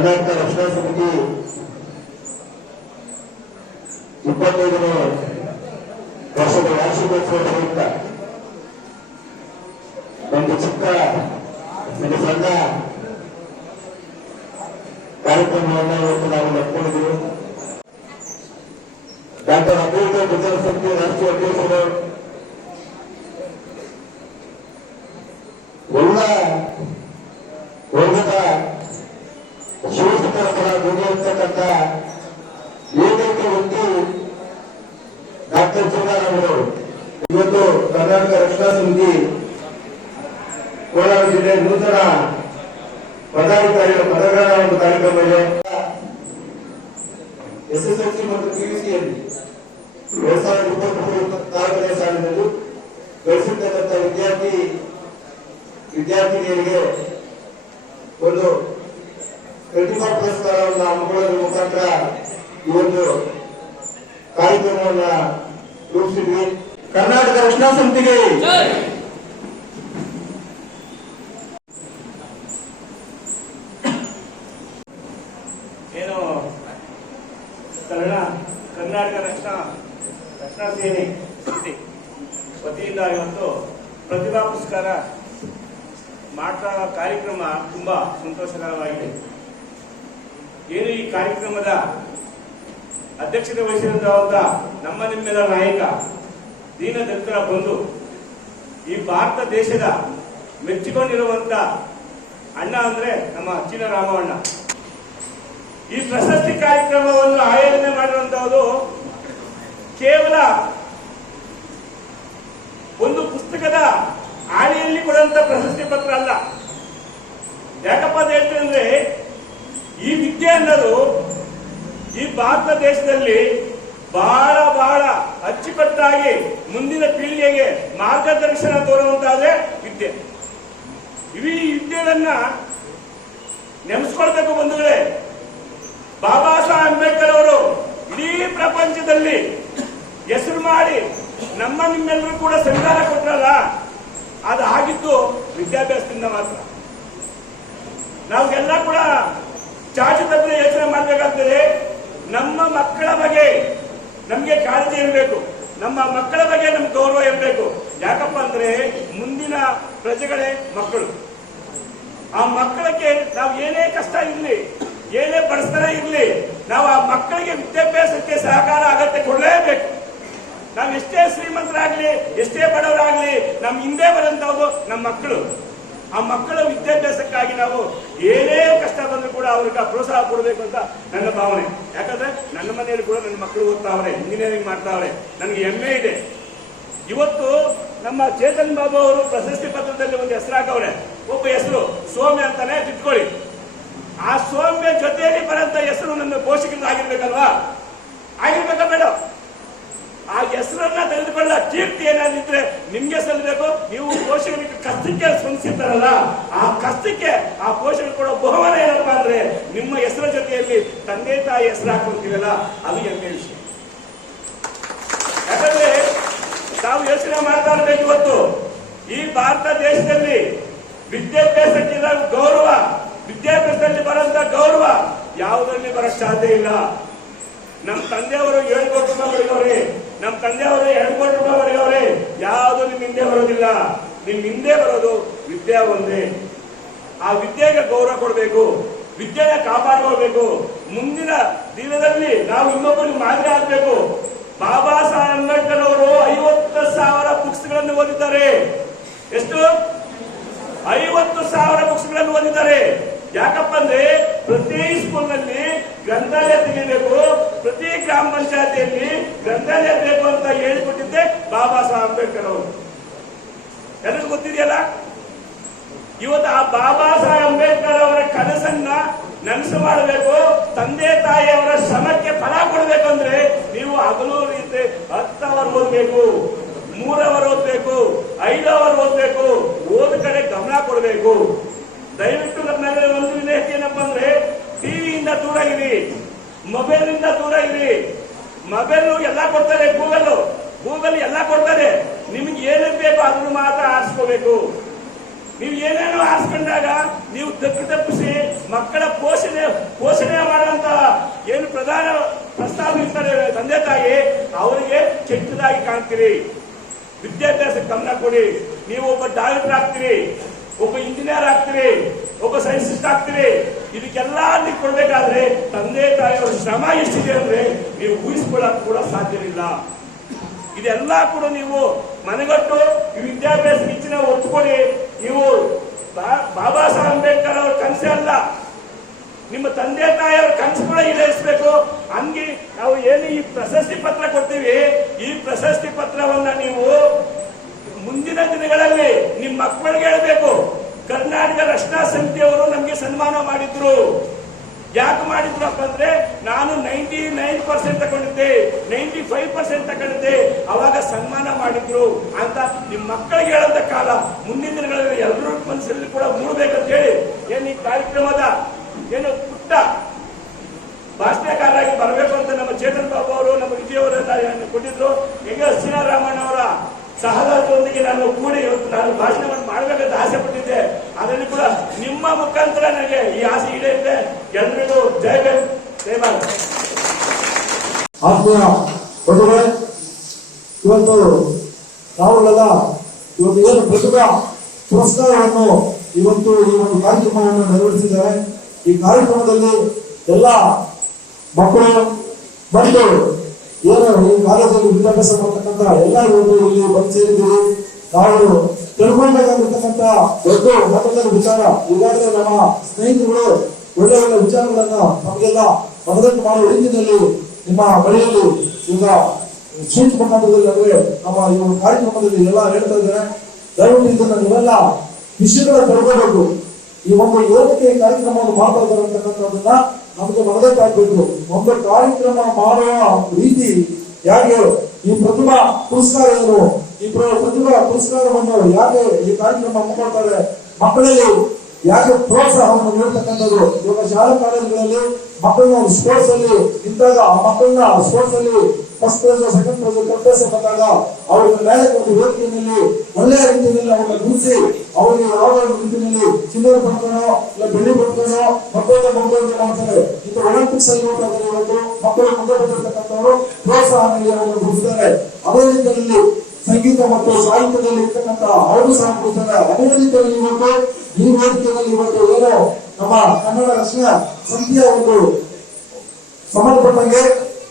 ಕರ್ನಾಟಕ ರಕ್ಷಣಾ ಸಮಿತಿ ಇಪ್ಪತ್ತೈದನೇ ವರ್ಷದ ವಾರ್ಷಿಕೋತ್ಸವ ಪ್ರಯುಕ್ತ ಒಂದು ಚಿಕ್ಕ, ಒಂದು ಸಣ್ಣ ಕಾರ್ಯಕ್ರಮವನ್ನು ಇವತ್ತು ನಾವು ನಡೆಕೊಂಡಿದ್ದೀವಿ. ಡಾಕ್ಟರ್ ಅಂಬೇಡ್ಕರ್ ಪ್ರಚಾರ ಸಮಿತಿ ರಾಷ್ಟ್ರೀಯ ಅಧ್ಯಕ್ಷರು, ಎಲ್ಲ ಶೋಷಿತರ ಕೂಡ ದುಡಿಯತಕ್ಕಂಥ ಏಕೈಕ ವ್ಯಕ್ತಿ ಡಾಕ್ಟರ್ ಶಿವರಾಮರವರು ಇವತ್ತು ಕರ್ನಾಟಕ ರಕ್ಷಣಾ ಸಮಿತಿ ಕೋಲಾರ ಜಿಲ್ಲೆ ನೂತನ ಪದಾಧಿಕಾರಿಗಳ ಪದಗ್ರಹಣ ಒಂದು ಕಾರ್ಯಕ್ರಮ ಇದೆ. ಎಸ್ಎಸ್ಎಲ್ಸಿ ಮತ್ತು ಪಿಯುಸಿಯಲ್ಲಿ ಎರಡ್ ಸಾವಿರದ ಇಪ್ಪತ್ಮೂರು ನಾಲ್ಕನೇ ಸಾಲಿನಲ್ಲಿ ಗಳಿಸಿರ್ತಕ್ಕಂಥ ವಿದ್ಯಾರ್ಥಿ, ವಿದ್ಯಾರ್ಥಿನಿಯರಿಗೆ ಒಂದು ಪ್ರತಿಭಾ ಪುರಸ್ಕಾರವನ್ನು ಹಮ್ಮಿಕೊಳ್ಳೋದ್ರ ಮುಖಾಂತರ ಈ ಒಂದು ಕಾರ್ಯಕ್ರಮವನ್ನ ರೂಪಿಸಿದ್ವಿ. ಕರ್ನಾಟಕ ರಕ್ಷಣಾ ಸಮಿತಿಗೆ ಏನು ಕನ್ನಡ ಕರ್ನಾಟಕ ರಕ್ಷಣಾ ರಕ್ಷಣಾ ಸೇನೆ ಸಮಿತಿ ವತಿಯಿಂದ ಇವತ್ತು ಪ್ರತಿಭಾ ಪುರಸ್ಕಾರ ಮಾಡ್ತಾ ಕಾರ್ಯಕ್ರಮ ತುಂಬಾ ಸಂತೋಷಕರವಾಗಿದೆ ಏನು ಈ ಕಾರ್ಯಕ್ರಮದ ಅಧ್ಯಕ್ಷತೆ ನಮ್ಮ ನಿಮ್ಮೆಲ್ಲ ನಾಯಕ ದೀನದಲಿತರ ಬಂಧು ಈ ಭಾರತ ದೇಶದ ಮೆಚ್ಚಿಕೊಂಡಿರುವಂತ ಅಣ್ಣ ಅಂದ್ರೆ ನಮ್ಮ ಅಚ್ಚಿನ ರಾಮಣ್ಣ. ಈ ಪ್ರಶಸ್ತಿ ಕಾರ್ಯಕ್ರಮವನ್ನು ಆಯೋಜನೆ ಮಾಡಿರುವಂತಹದ್ದು ಕೇವಲ ಒಂದು ಪುಸ್ತಕದ ಆಡಿಯಲ್ಲಿ ಕೊಡುವಂತ ಪ್ರಶಸ್ತಿ ಪತ್ರ ಅಲ್ಲ. ಯಾಕಪ್ಪ ಅಂತ ಹೇಳ್ತೇನೆ ಅಂದ್ರೆ ಈ ವಿದ್ಯೆ ಅನ್ನೋದು ಈ ಭಾರತ ದೇಶದಲ್ಲಿ ಬಹಳ ಬಹಳ ಅಚ್ಚುಕಟ್ಟಾಗಿ ಮುಂದಿನ ಪೀಳಿಗೆಗೆ ಮಾರ್ಗದರ್ಶನ ತೋರುವಂತಾದ್ರೆ ವಿದ್ಯೆ. ಇವಿ ವಿದ್ಯೆಯನ್ನ ನೆನೆಸ್ಕೊಳ್ಬೇಕು ಬಂಧುಗಳೇ. ಬಾಬಾ ಸಾಹೇಬ್ ಅಂಬೇಡ್ಕರ್ ಅವರು ಇಡೀ ಪ್ರಪಂಚದಲ್ಲಿ ಹೆಸರು ಮಾಡಿ ನಮ್ಮ ನಿಮ್ಮೆಲ್ಲರೂ ಕೂಡ ಸಂವಿಧಾನ ಕೊಟ್ಟರಲ್ಲ ಅದು ಆಗಿದ್ದು ವಿದ್ಯಾಭ್ಯಾಸದಿಂದ ಮಾತ್ರ. ನಾವೆಲ್ಲ ಕೂಡ ಚಾಚು ತಪ್ಪದೆ ಯೋಚನೆ ಮಾಡಬೇಕಾಗ್ತದೆ. ನಮಗೆ ಕಾಳಜಿ ಇರಬೇಕು. ನಮ್ಮ ಮಕ್ಕಳ ಬಗ್ಗೆ ನಮ್ಗೆ ಗೌರವ ಇರಬೇಕು. ಯಾಕಪ್ಪ ಅಂದ್ರೆ ಮುಂದಿನ ಪ್ರಜೆಗಳೇ ಮಕ್ಕಳು. ಆ ಮಕ್ಕಳಿಗೆ ನಾವು ಏನೇ ಕಷ್ಟ ಇರಲಿ, ಏನೇ ಬಡಿಸ್ತಾರೆ ಇರಲಿ, ನಾವು ಆ ಮಕ್ಕಳಿಗೆ ವಿದ್ಯಾಭ್ಯಾಸಕ್ಕೆ ಸಹಕಾರ ಅಗತ್ಯ ಕೊಡಲೇಬೇಕು. ನಾವು ಎಷ್ಟೇ ಶ್ರೀಮಂತರಾಗ್ಲಿ, ಎಷ್ಟೇ ಬಡವರಾಗ್ಲಿ, ನಮ್ ಹಿಂದೆ ಬರಂತವ್ರು ನಮ್ಮ ಮಕ್ಕಳು. ಆ ಮಕ್ಕಳ ವಿದ್ಯಾಭ್ಯಾಸಕ್ಕಾಗಿ ನಾವು ಏನೇ ಕಷ್ಟ ಬಂದರೂ ಕೂಡ ಅವ್ರಿಗೆ ಪ್ರೋತ್ಸಾಹ ಕೊಡಬೇಕು ಅಂತ ನನ್ನ ಭಾವನೆ. ಯಾಕಂದ್ರೆ ನನ್ನ ಮನೆಯಲ್ಲಿ ಕೂಡ ನನ್ನ ಮಕ್ಕಳು ಓದ್ತಾವ್ರೆ ಇಂಜಿನಿಯರಿಂಗ್ ಮಾಡ್ತಾವ್ರೆ, ನನಗೆ ಹೆಮ್ಮೆ ಇದೆ. ಇವತ್ತು ನಮ್ಮ ಚೇತನ್ ಬಾಬು ಅವರು ಪ್ರಶಸ್ತಿ ಪತ್ರದಲ್ಲಿ ಒಂದು ಹೆಸರು ಹಾಕವ್ರೆ. ಒಬ್ಬ ಹೆಸರು ಸೋಮ್ಯ ಅಂತಾನೆ ತಿಳ್ಕೊಳ್ಳಿ ಆ ಸೋಮ್ಯ ಜೊತೆಯಲ್ಲಿ ಬರಂತ ಹೆಸರು ನನ್ನ ಪೋಷಕರು ಆಗಿರ್ಬೇಕಲ್ವಾ? ಆಗಿರ್ಬೇಕಾ ಬೇಡ. ಆ ಹೆಸರನ್ನ ತೆಗೆದುಕೊಳ್ಳ ಕೀರ್ತಿ ಏನಾದಿದ್ರೆ ನಿಮ್ಗೆ ಸಲ್ಲಬೇಕು ನೀವು ಪೋಷಕರಿಗೆ ಕಷ್ಟಕ್ಕೆ ಸ್ಪಂದಿಸಿರ್ತಾರಲ್ಲ ಆ ಕಷ್ಟಕ್ಕೆ ಆ ಪೋಷಕರು ಕೊಡೋ ಬಹುಮಾನ ಏನಪ್ಪಾ ಅಂದ್ರೆ ನಿಮ್ಮ ಹೆಸರ ಜೊತೆಯಲ್ಲಿ ತಂದೆ ತಾಯಿ ಹೆಸರು ಹಾಕೊಂತೀವಲ್ಲ, ಅದು ಹೆಮ್ಮೆ ವಿಷಯ. ಯಾಕಂದ್ರೆ ತಾವು ಯೋಚನೆ ಮಾಡ್ತಾ ಇವತ್ತು. ಈ ಭಾರತ ದೇಶದಲ್ಲಿ ವಿದ್ಯಾಭ್ಯಾಸಕ್ಕೆ ಗೌರವ, ವಿದ್ಯಾಭ್ಯಾಸದಲ್ಲಿ ಬರೋಂತ ಗೌರವ ಯಾವುದರಲ್ಲಿ ಬರಕ್ ಸಾಧ್ಯ ಇಲ್ಲ. ನಮ್ಮ ತಂದೆಯವರು ಏಳು ಕೋಟಿ ರೂಪಾಯಿ ಬರೆಯವ್ರಿ ನಮ್ಮ ತಂದೆಯವರು ಎರಡು ಕೋಟಿ ರೂಪಾಯಿ ಬರೆಯವ್ರಿ ಯಾವುದು ನಿಮ್ ಹಿಂದೆ ಬರೋದಿಲ್ಲ. ನಿಮ್ ಹಿಂದೆ ಬರೋದು ವಿದ್ಯೆ ಒಂದೇ. ಆ ವಿದ್ಯೆಗೆ ಗೌರವ ಕೊಡಬೇಕು. ವಿದ್ಯೆನ ಕಾಪಾಡ್ಕೊಳ್ಬೇಕು. ಮುಂದಿನ ದಿನದಲ್ಲಿ ನಾವು ಇನ್ನೊಬ್ಬರಿಗೆ ಮಾದರಿ ಆಗ್ಬೇಕು. ಬಾಬಾ ಸಾಹೇಬ್ ಅಂಬೇಡ್ಕರ್ ಅವರು ಐವತ್ತು ಸಾವಿರ ಬುಕ್ಸ್ಗಳನ್ನು ಓದಿದ್ದಾರೆ. ಎಷ್ಟು? ಐವತ್ತು ಸಾವಿರ ಬುಕ್ಸ್ಗಳನ್ನು ಓದಿದ್ದಾರೆ. ಯಾಕಪ್ಪ ಅಂದ್ರೆ ಪ್ರತಿ ಸ್ಕೂಲ್ನಲ್ಲಿ ಗ್ರಂಥಾಲಯ ತೆಗಿಬೇಕು. ಪ್ರತಿ ಗ್ರಾಮ ಪಂಚಾಯತಿಯಲ್ಲಿ ಗ್ರಂಥಾಲಯ ಬೇಕು ಅಂತ ಹೇಳಿಬಿಟ್ಟಿದ್ದೆ ಬಾಬಾ ಸಾಹೇಬ್ ಅಂಬೇಡ್ಕರ್ ಅವರು. ಎಲ್ಲರಿಗೂ ಗೊತ್ತಿದೆಯಲ್ಲ? ಇವತ್ತು ಆ ಬಾಬಾ ಸಾಹೇಬ್ ಅಂಬೇಡ್ಕರ್ ಅವರ ಕನಸನ್ನ ನನಸು ಮಾಡಬೇಕು, ತಂದೆ ತಾಯಿಯವರ ಶ್ರಮಕ್ಕೆ ಫಲ ಕೊಡಬೇಕಂದ್ರೆ ನೀವು ಹಗಲು ರೀತಿ ಹತ್ತು ಅವರ್ ಓದ್ಬೇಕು, ಮೂರ್ ಅವರ್ ಓದ್ಬೇಕು, ಐದು ಅವರ್ ಓದ್ಬೇಕು, ಓದ ಕಡೆ ಗಮನ ಕೊಡಬೇಕು. ದಯವಿಟ್ಟು ನಮ್ಮಲ್ಲಿ ಒಂದು ವಿನಂತಿ ಏನಪ್ಪಾ ಅಂದ್ರೆ ಟಿವಿಯಿಂದ ದೂರ ಇರಿ. ಮೊಬೈಲ್ ಇಂದ ದೂರ ಇರಿ. ಮೊಬೈಲ್ ಎಲ್ಲ ಕೊಡ್ತಾರೆ ಗೂಗಲ್ ಗೂಗಲ್ ಎಲ್ಲ ಕೊಡ್ತಾರೆ. ನಿಮ್ಗೆ ಏನೇನ್ ಬೇಕು ಅದನ್ನು ಮಾತ್ರ ಆರಿಸ್ಕೋಬೇಕು. ನೀವು ಏನೇನೋ ಆರಿಸ್ಕೊಂಡಾಗ ನೀವು ತಪ್ಪು ತಪ್ಪಿಸಿ ಮಕ್ಕಳ ಪೋಷಣೆ ಪೋಷಣೆ ಮಾಡುವಂತ ಏನು ಪ್ರಧಾನ ಪ್ರಸ್ತಾವಿಸ್ತಾರೆ ತಂದೆ ತಾಯಿ, ಅವರಿಗೆ ಕೆಟ್ಟದಾಗಿ ಕಾಣ್ತೀರಿ. ವಿದ್ಯಾಭ್ಯಾಸಕ್ಕೆ ಗಮನ ಕೊಡಿ. ನೀವು ಒಬ್ಬ ಡಾಕ್ಟರ್ ಆಗ್ತೀರಿ, ಒಬ್ಬ ಇಂಜಿನಿಯರ್ ಆಗ್ತೀರಿ. ಒಬ್ಬ ಇಷ್ಟ ಆಗ್ತೀರಿ. ಇದಕ್ಕೆಲ್ಲ ನೀವು ಕೊಡಬೇಕಾದ್ರೆ ತಂದೆ, ತಾಯಿಯವರ ಶ್ರಮ ಎಷ್ಟಿದೆ ಅಂದ್ರೆ ನೀವು ಊಹಿಸ್ಕೊಳ್ಳಕ್ ಕೂಡ ಸಾಧ್ಯವಿಲ್ಲ. ಇದೆಲ್ಲ ಕೂಡ ನೀವು ಮನೆಗಟ್ಟು ಈ ವಿದ್ಯಾಭ್ಯಾಸ ಹೆಚ್ಚಿನ ಒತ್ಕೊಳ್ಳಿ ನೀವು ಬಾಬಾ ಸಾಹೇಬ್ ಅಂಬೇಡ್ಕರ್ ಅವ್ರ ಕನಸೇ ಅಲ್ಲ. ನಿಮ್ಮ ತಂದೆ, ತಾಯಿಯವರ ಕನಸು ಕೂಡ ಈಡೇರಿಸಬೇಕು. ಹಂಗೆ ನಾವು ಏನು ಈ ಪ್ರಶಸ್ತಿ ಪತ್ರ ಕೊಡ್ತೀವಿ, ಈ ಪ್ರಶಸ್ತಿ ಪತ್ರವನ್ನ ನೀವು ಮುಂದಿನ ದಿನಗಳಲ್ಲಿ ನಿಮ್ಮ ಮಕ್ಕಳಿಗೆ ಹೇಳ್ಬೇಕು. ಕರ್ನಾಟಕ ರಕ್ಷಣಾ ಸಮಿತಿಯವರು ನಮಗೆ ಸನ್ಮಾನ ಮಾಡಿದ್ರು ಯಾಕೆ ಮಾಡಿದ್ರಪ್ಪ ಅಂದ್ರೆ ನಾನು ನೈಂಟಿ ನೈನ್ ಪರ್ಸೆಂಟ್ ತಗೊಂಡಿದ್ದೆ ನೈಂಟಿ ಫೈವ್ ಪರ್ಸೆಂಟ್ ತಗೊಂಡಿದ್ದೆ ಅವಾಗ ಸನ್ಮಾನ ಮಾಡಿದ್ರು ಅಂತ ನಿಮ್ಮ ಮಕ್ಕಳಿಗೆ ಹೇಳಂತ ಕಾಲ ಮುಂದಿನ ದಿನಗಳಲ್ಲಿ ಎಲ್ಲರೂ ಮನಸ್ಸಲ್ಲಿ ಕೂಡ ಮೂಡಬೇಕಂತ ಹೇಳಿ ಏನು ಈ ಕಾರ್ಯಕ್ರಮದ ಏನು ಪುಟ್ಟ ಭಾಷಣಕಾರರಾಗಿ ಬರಬೇಕು ಅಂತ ನಮ್ಮ ಚೇತನ್ ಬಾಬು ಅವರು ನಮ್ಮ ವಿಜಯವರ ತಾಯಿಯನ್ನು ಕೊಟ್ಟಿದ್ರು ಈಗ ರಾಮಣ್ಣ ಅವರ ಸಹದೊಂದಿಗೆ ನಾನು ಕೂಡಿ ನಾನು ಆಸೆ ಅದರಲ್ಲಿ ಕೂಡ ನಿಮ್ಮ ಮುಖಾಂತರ ನನಗೆ ಈ ಆಸೆ ಇದೆ ಎಲ್ರಿಗೂ ಜಯ ಜಯ ಆತ್ಮೀಯ ಬಂಧುಗಳೇ ಇವತ್ತು ನಾವುಗಳೆಲ್ಲ ಇವತ್ತು ಏನು ಪ್ರತಿಭಾ ಪುರಸ್ಕಾರವನ್ನು ಇವತ್ತು ಈ ಒಂದು ಕಾರ್ಯಕ್ರಮವನ್ನು ನೆರವೇರಿಸಿದ್ದಾರೆ. ಈ ಕಾರ್ಯಕ್ರಮದಲ್ಲಿ ಎಲ್ಲ ಮಕ್ಕಳು ಬಂದು ಏನು ಈ ಕಾಲೇಜಲ್ಲಿ ವಿದ್ಯಾಭ್ಯಾಸ ಮಾಡ್ತಕ್ಕಂಥ ಎಲ್ಲ ಇವತ್ತು ಇಲ್ಲಿ ಬಂದು ಸೇರಿದ್ದೀರಿ. ನಾವು ತಿಳ್ಕೊಳ್ಬೇಕಾಗಿರ್ತಕ್ಕಂತ ದೊಡ್ಡ ಮಟ್ಟದ ವಿಚಾರ, ಈಗಾಗಲೇ ನಮ್ಮ ಸ್ನೇಹಿತರುಗಳು ಒಳ್ಳೆ ಒಳ್ಳೆ ವಿಚಾರಗಳನ್ನ ನಮಗೆಲ್ಲ ಮನದಟ್ಟು ಮಾಡುವ ರೀತಿಯಲ್ಲಿ ನಿಮ್ಮ ಬಳಿಯಲ್ಲಿ ಈಗ ಸೂಚ್ ಮುಖಾಂತರದಲ್ಲಿ ಅಂದ್ರೆ ನಮ್ಮ ಈ ಒಂದು ಕಾರ್ಯಕ್ರಮದಲ್ಲಿ ಎಲ್ಲ ಹೇಳ್ತಾ ಇದ್ದಾರೆ. ದಯವಿಟ್ಟು ಇದನ್ನ ನೀವೆಲ್ಲ ವಿಷಯಗಳ ತಿಳ್ಕೋಬೇಕು. ಈ ಒಂದು ಯೋಗಕ್ಕೆ ಕಾರ್ಯಕ್ರಮವನ್ನು ಮಾಡ್ತಾ ನಮಗೆ ಮನದಟ್ಟಾಗಬೇಕು ಒಂದು ಕಾರ್ಯಕ್ರಮ ಮಾಡುವ ರೀತಿ ಯಾಕೆ ಈ ಪ್ರತಿಭಾ ಪುರಸ್ಕಾರ ಏನು ಈ ಪ್ರ- ಪ್ರತಿಭಾ ಪುರಸ್ಕಾರವನ್ನು ಯಾಕೆ ಈ ಕಾರ್ಯಕ್ರಮ ಹಮ್ಮಿಕೊಳ್ತಾರೆ ಮಕ್ಕಳಲ್ಲಿ ಯಾಕೆ ಪ್ರೋತ್ಸಾಹವನ್ನು ನೀಡತಕ್ಕಂಥದ್ದು? ಇವಾಗ ಶಾಲಾ ಕಾಲೇಜುಗಳಲ್ಲಿ ಮಕ್ಕಳನ್ನ ಸ್ಪೋರ್ಟ್ಸ್ ಅಲ್ಲಿ ಇದ್ದಾಗ ಆ ಮಕ್ಕಳನ್ನ ಸ್ಪೋರ್ಟ್ಸ್ ಅಲ್ಲಿ first prize second prize third prize ಬಂದಾಗ ಅವ್ರ ಮೇಲೆ ಒಂದು ವೇದಿಕೆಯಲ್ಲಿ ಒಳ್ಳೆಯ ರೀತಿಯಲ್ಲಿ ಅವ್ರನ್ನ ಗುರುತಿಸಿ ಅವರಿಗೆ ಯಾವ ರೀತಿಯಲ್ಲಿ ಚಿನ್ನದ ಪಡ್ತಾನೋ ಇಲ್ಲ ಬೆಳ್ಳಿ ಪಡ್ತಾನೋ ಮಕ್ಕಳನ್ನ ಮಕ್ಕಳನ್ನ ಮಾಡ್ತಾರೆ. ಇದು ಒಲಿಂಪಿಕ್ಸ್ ಅಲ್ಲಿ ನೋಡ್ತಾ ಇದ್ದಾರೆ ಇವತ್ತು ಮಕ್ಕಳು ಮುಂದೆ ಬಂದಿರತಕ್ಕಂಥವರು ಪ್ರೋತ್ಸಾಹ ಅವರನ್ನು ಗುರುತಿಸ್ತಾರೆ. ಅದೇ ರೀತಿಯಲ್ಲಿ ಸಂಗೀತ ಮತ್ತು ಸಾಹಿತ್ಯದಲ್ಲಿ ಇರ್ತಕ್ಕಂಥ ಹಾಡು ಸಹ ಕೊಡ್ತಾರೆ ಅದೇ ಇವತ್ತು ಈ ವೇದಿಕೆಯಲ್ಲಿ ಇವತ್ತು ಏನು ನಮ್ಮ ಕನ್ನಡ ರಕ್ಷಣಾ ಸಮಿತಿಯ ಒಂದು ಸಂಬಂಧಪಟ್ಟಂಗೆ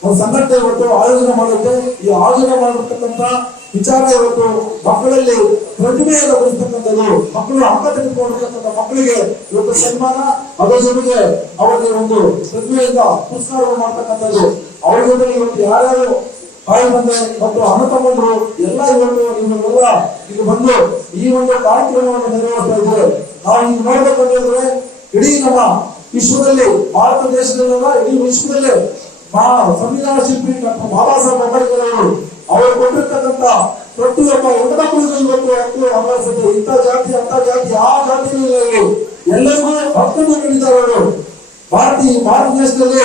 ಒಂದು ಸಂಘಟನೆ ಇವತ್ತು ಆಯೋಜನೆ ಮಾಡುತ್ತೆ. ಈ ಆಯೋಜನೆ ಮಾಡಿರ್ತಕ್ಕಂಥ ವಿಚಾರ ಇವತ್ತು ಮಕ್ಕಳಲ್ಲಿ ಪ್ರತಿಭೆಯನ್ನು ಬರೆಸ್ತಕ್ಕಂಥದ್ದು ಮಕ್ಕಳು ಅಂಕ ತೆಗೆದುಕೊಂಡಿರ್ತಕ್ಕಂಥ ಮಕ್ಕಳಿಗೆ ಇವತ್ತು ಸನ್ಮಾನ. ಅದರ ಜೊತೆಗೆ ಅವರಿಗೆ ಒಂದು ಪ್ರತಿಭೆಯಿಂದ ಪುರಸ್ಕಾರವನ್ನು ಮಾಡ್ತಕ್ಕಂಥದ್ದು. ಅವರ ಜೊತೆಗೆ ಇವತ್ತು ಯಾರ್ಯಾರು ತಾಯಿ ಬಂದೆ ಮತ್ತು ಹಣ ತಗೊಂಡ್ರು ಎಲ್ಲ ಇವತ್ತು ನಿಮ್ಮೆಲ್ಲ ಇಲ್ಲಿ ಬಂದು ಈ ಒಂದು ಕಾರ್ಯಕ್ರಮವನ್ನು ನೆರವೇರಿಸ್ತಾ ಇದ್ದಾರೆ. ನಾವು ಈಗ ನೋಡ್ಬೇಕಂತಂದ್ರೆ ಇಡೀ ನಮ್ಮ ವಿಶ್ವದಲ್ಲಿ, ಭಾರತ ದೇಶದಲ್ಲೆಲ್ಲ, ಇಡೀ ವಿಶ್ವದಲ್ಲೇ ಸಂವಿಧಾನ ಶಿಲ್ಪಿ ಡಾಕ್ಟರ್ ಬಾಬಾ ಸಾಹೇಬ್ ಅಂಬೇಡ್ಕರ್ ಅವರು ಅವರು ಕೊಟ್ಟಿರ್ತಕ್ಕಂಥ ಪ್ರತಿಯೊಬ್ಬ ಕುಳಿತು ಇವತ್ತು ಹಕ್ಕು ಅವಕಾಶತೆ ಇಂಥ ಜಾತಿ ಅಂತ ಜಾತಿ, ಆ ಜಾತಿ ಎಲ್ಲರಿಗೂ ಹಕ್ಕನ್ನು ನೀಡಿದ್ದಾರೆ ಅವರು. ಭಾರತೀಯ ಭಾರತ ದೇಶದಲ್ಲಿ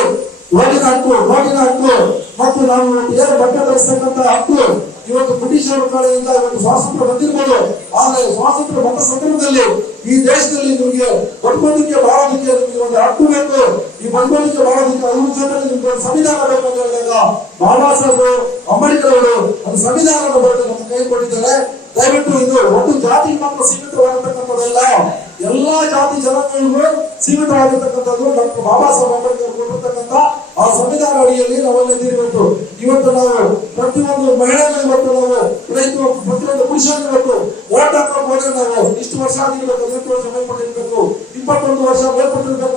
ಓಟಿನ ಹಕ್ಕು ಓಟಿನ ಹಕ್ಕು. ಮತ್ತು ನಾವು ಏನು ಬಟ್ಟೆ ಧರಿಸ್ತಕ್ಕಂತ ಹಕ್ಕು. ಇವತ್ತು ಬ್ರಿಟಿಷರ ಕಾಲದಿಂದ ಇವತ್ತು ಸ್ವಾತಂತ್ರ್ಯ ಬಂದಿರ್ಬೋದು. ಆದ್ರೆ ಸ್ವಾತಂತ್ರ್ಯ ಬಂದ ಸಂದರ್ಭದಲ್ಲಿ ಈ ದೇಶದಲ್ಲಿ ನಿಮಗೆ ಬದುಕೋದಕ್ಕೆ ಬಾಳೋದಕ್ಕೆ ನಿಮಗೆ ಒಂದು ಹಕ್ಕು ಬೇಕು. ಈ ಬದುಕೋದಕ್ಕೆ ಬಾಳೋದಕ್ಕೆ ಜೊತೆಗೆ ನಿಮ್ಗೆ ಒಂದು ಸಂವಿಧಾನ ಬೇಕು ಅಂತ ಹೇಳಿದಾಗ ಬಾಬಾ ಸಾಹೇಬ್ ಅಂಬೇಡ್ಕರ್ ಅವರು ಒಂದು ಸಂವಿಧಾನವನ್ನು ಬರೆದು ನಮ್ಮ ಕೈ ಕೊಟ್ಟಿದ್ದಾರೆ. ದಯವಿಟ್ಟು ಇದು ಒಂದು ಜಾತಿ ಮಾತ್ರ ಸೀಮಿತವಾಗಿರ್ತಕ್ಕಂಥದ್ದಲ್ಲ, ಎಲ್ಲಾ ಜಾತಿ ಜನಾಂಗಗಳಿಗೂ ಸೀಮಿತವಾಗಿರ್ತಕ್ಕಂಥದ್ದು ಡಾಕ್ಟರ್ ಬಾಬಾ ಸಾಹೇಬ್ ಅಂಬೇಡ್ಕರ್ ಕೊಟ್ಟಿರ್ತಕ್ಕಂಥ ಆ ಸಂವಿಧಾನ ಅಡಿಯಲ್ಲಿ ನಾವೆಲ್ಲ ಇವತ್ತು ಇವತ್ತು ನಾವು ಪ್ರತಿಯೊಂದು ಮಹಿಳೆಗಳು ಇವತ್ತು ನಾವು ರೈತ ಪ್ರತಿಯೊಂದು ಪುರುಷರು ಇವತ್ತು ಓಟ್ ಹಾಕೋಕೆ ನಾವು ಇಷ್ಟು ವರ್ಷ ಆಗಿರ್ಬೇಕು ಹದಿನೆಂಟು ವರ್ಷ ಮೇಲ್ಪಟ್ಟಿರ್ಬೇಕು, ಇಪ್ಪತ್ತೊಂದು ವರ್ಷ ಮೇಲ್ಪಟ್ಟಿರ್ಬೇಕು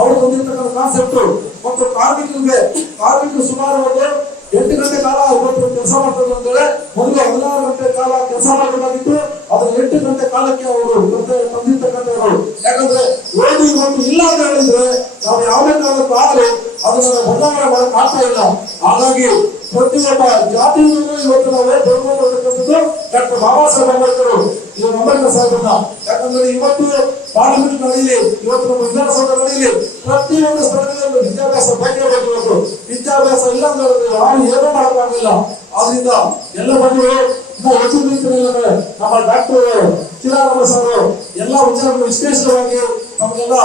ಅವರು ಹೊಂದಿರ್ತಕ್ಕಂಥ ಕಾನ್ಸೆಪ್ಟ್ ಮತ್ತು ಕಾರ್ಮಿಕರಿಗೆ, ಕಾರ್ಮಿಕರು ಸುಮಾರು ಒಂದು ಎಂಟು ಗಂಟೆ ಕಾಲ ಇವತ್ತು ಕೆಲಸ ಮಾಡ್ತಾರೆ ಅಂದ್ರೆ ಮೊದಲು ಹದಿನಾರು ಗಂಟೆ ಕಾಲ ಕೆಲಸ ಮಾಡಬೇಕಾಗಿತ್ತು. ಅದು ಎಂಟು ಗಂಟೆ ಕಾಲಕ್ಕೆ ಅವರು ತಂದಿರ್ತಕ್ಕಂಥವ್ರು. ಯಾಕಂದ್ರೆ ಓದಿ ಇವತ್ತು ಇಲ್ಲ ಅಂತ ಹೇಳಿದ್ರೆ. ನಾವು ಯಾವುದೇ ಕಾರಣಕ್ಕೂ ಆಗಲಿ ಅದನ್ನ ಬದಲಾವಣೆ ಮಾಡಕ್ ಆಗ್ತಾ ಇಲ್ಲ. ಹಾಗಾಗಿ ಪ್ರತಿಯೊಬ್ಬ ಜಾತಿ ಇವತ್ತು ನಾವು ಬೆಳ್ಕೊಂಡಿರ್ತಕ್ಕಂಥದ್ದು ಡಾಕ್ಟರ್ ಬಾಬಾ ಸಾಹೇಬ್ ಅಂಬೇಡ್ಕರ್ ಇವರು ಅಂಬೇಡ್ಕರ್ ಸಾಹೇಬ್ರನ್ನ ಯಾಕಂದ್ರೆ ಇವತ್ತು ಪಾರ್ಲಿಮೆಂಟ್ ನಡೀಲಿ ಇವತ್ತು ನಮ್ಮ ವಿಧಾನಸೌಧ ನಡೀಲಿ ಪ್ರತಿಯೊಂದು ಸ್ಥಳದಲ್ಲಿ ವಿದ್ಯಾಭ್ಯಾಸ ಬಗ್ಗೆ ಇವತ್ತು. ವಿದ್ಯಾಭ್ಯಾಸ ಇಲ್ಲ ಅಂದ್ರೆ ಯಾರು ಏನೂ ಮಾಡೋಕ್ಕಾಗಲಿಲ್ಲ ಆದ್ರಿಂದ ಎಲ್ಲ ಬಂಧುಗಳು, ಇನ್ನೂ ಹೆಚ್ಚು ರೀತಿಯಲ್ಲಿ ನಮ್ಮ ಡಾಕ್ಟರ್ ಚಿರಾರಾಮ ಸರ್, ಎಲ್ಲ ವಿಚಾರಗಳು ವಿಶೇಷವಾಗಿ ನಮಗೆಲ್ಲ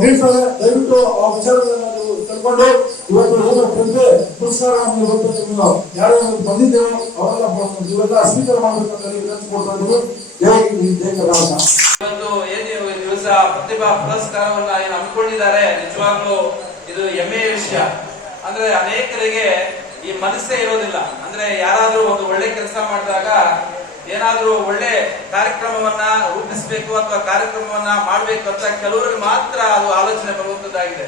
ಹೇಳ್ತಾರೆ, ದಯವಿಟ್ಟು ಆ ವಿಚಾರಗಳನ್ನ ನೀವು ತಿಳ್ಕೊಂಡು ಇವತ್ತು ಪ್ರತಿಭೆ ಪುರಸ್ಕಾರ ಇವತ್ತು ಯಾರು ಬಂದಿದ್ದೇವೆ ಅವರೆಲ್ಲ ಇವೆಲ್ಲ ಸ್ವೀಕಾರ ಮಾಡಬೇಕಂತ ವಿನಂತಿ ಕೊಡ್ತಾ ಇದ್ದೀವಿ. ಇವತ್ತು ಏನು ದಿವಸ ಪ್ರತಿಭಾ ಪುರಸ್ಕಾರವನ್ನ ಏನು ಹಮ್ಮಿಕೊಂಡಿದ್ದಾರೆ? ನಿಜವಾಗ್ಲೂ ಇದು ಹೆಮ್ಮೆಯ ವಿಷಯ. ಅಂದ್ರೆ ಅನೇಕರಿಗೆ ಈ ಮನಸ್ಸೇ ಇರೋದಿಲ್ಲ. ಅಂದ್ರೆ ಯಾರಾದ್ರೂ ಒಂದು ಒಳ್ಳೆ ಕೆಲಸ ಮಾಡಿದಾಗ ಏನಾದ್ರೂ ಒಳ್ಳೆ ಕಾರ್ಯಕ್ರಮವನ್ನ ರೂಪಿಸಬೇಕು ಅಥವಾ ಕಾರ್ಯಕ್ರಮವನ್ನ ಮಾಡಬೇಕು ಅಂತ ಕೆಲವರಿಗೆ ಮಾತ್ರ ಅದು ಆಲೋಚನೆ ಬರುವಂತದ್ದಾಗಿದೆ.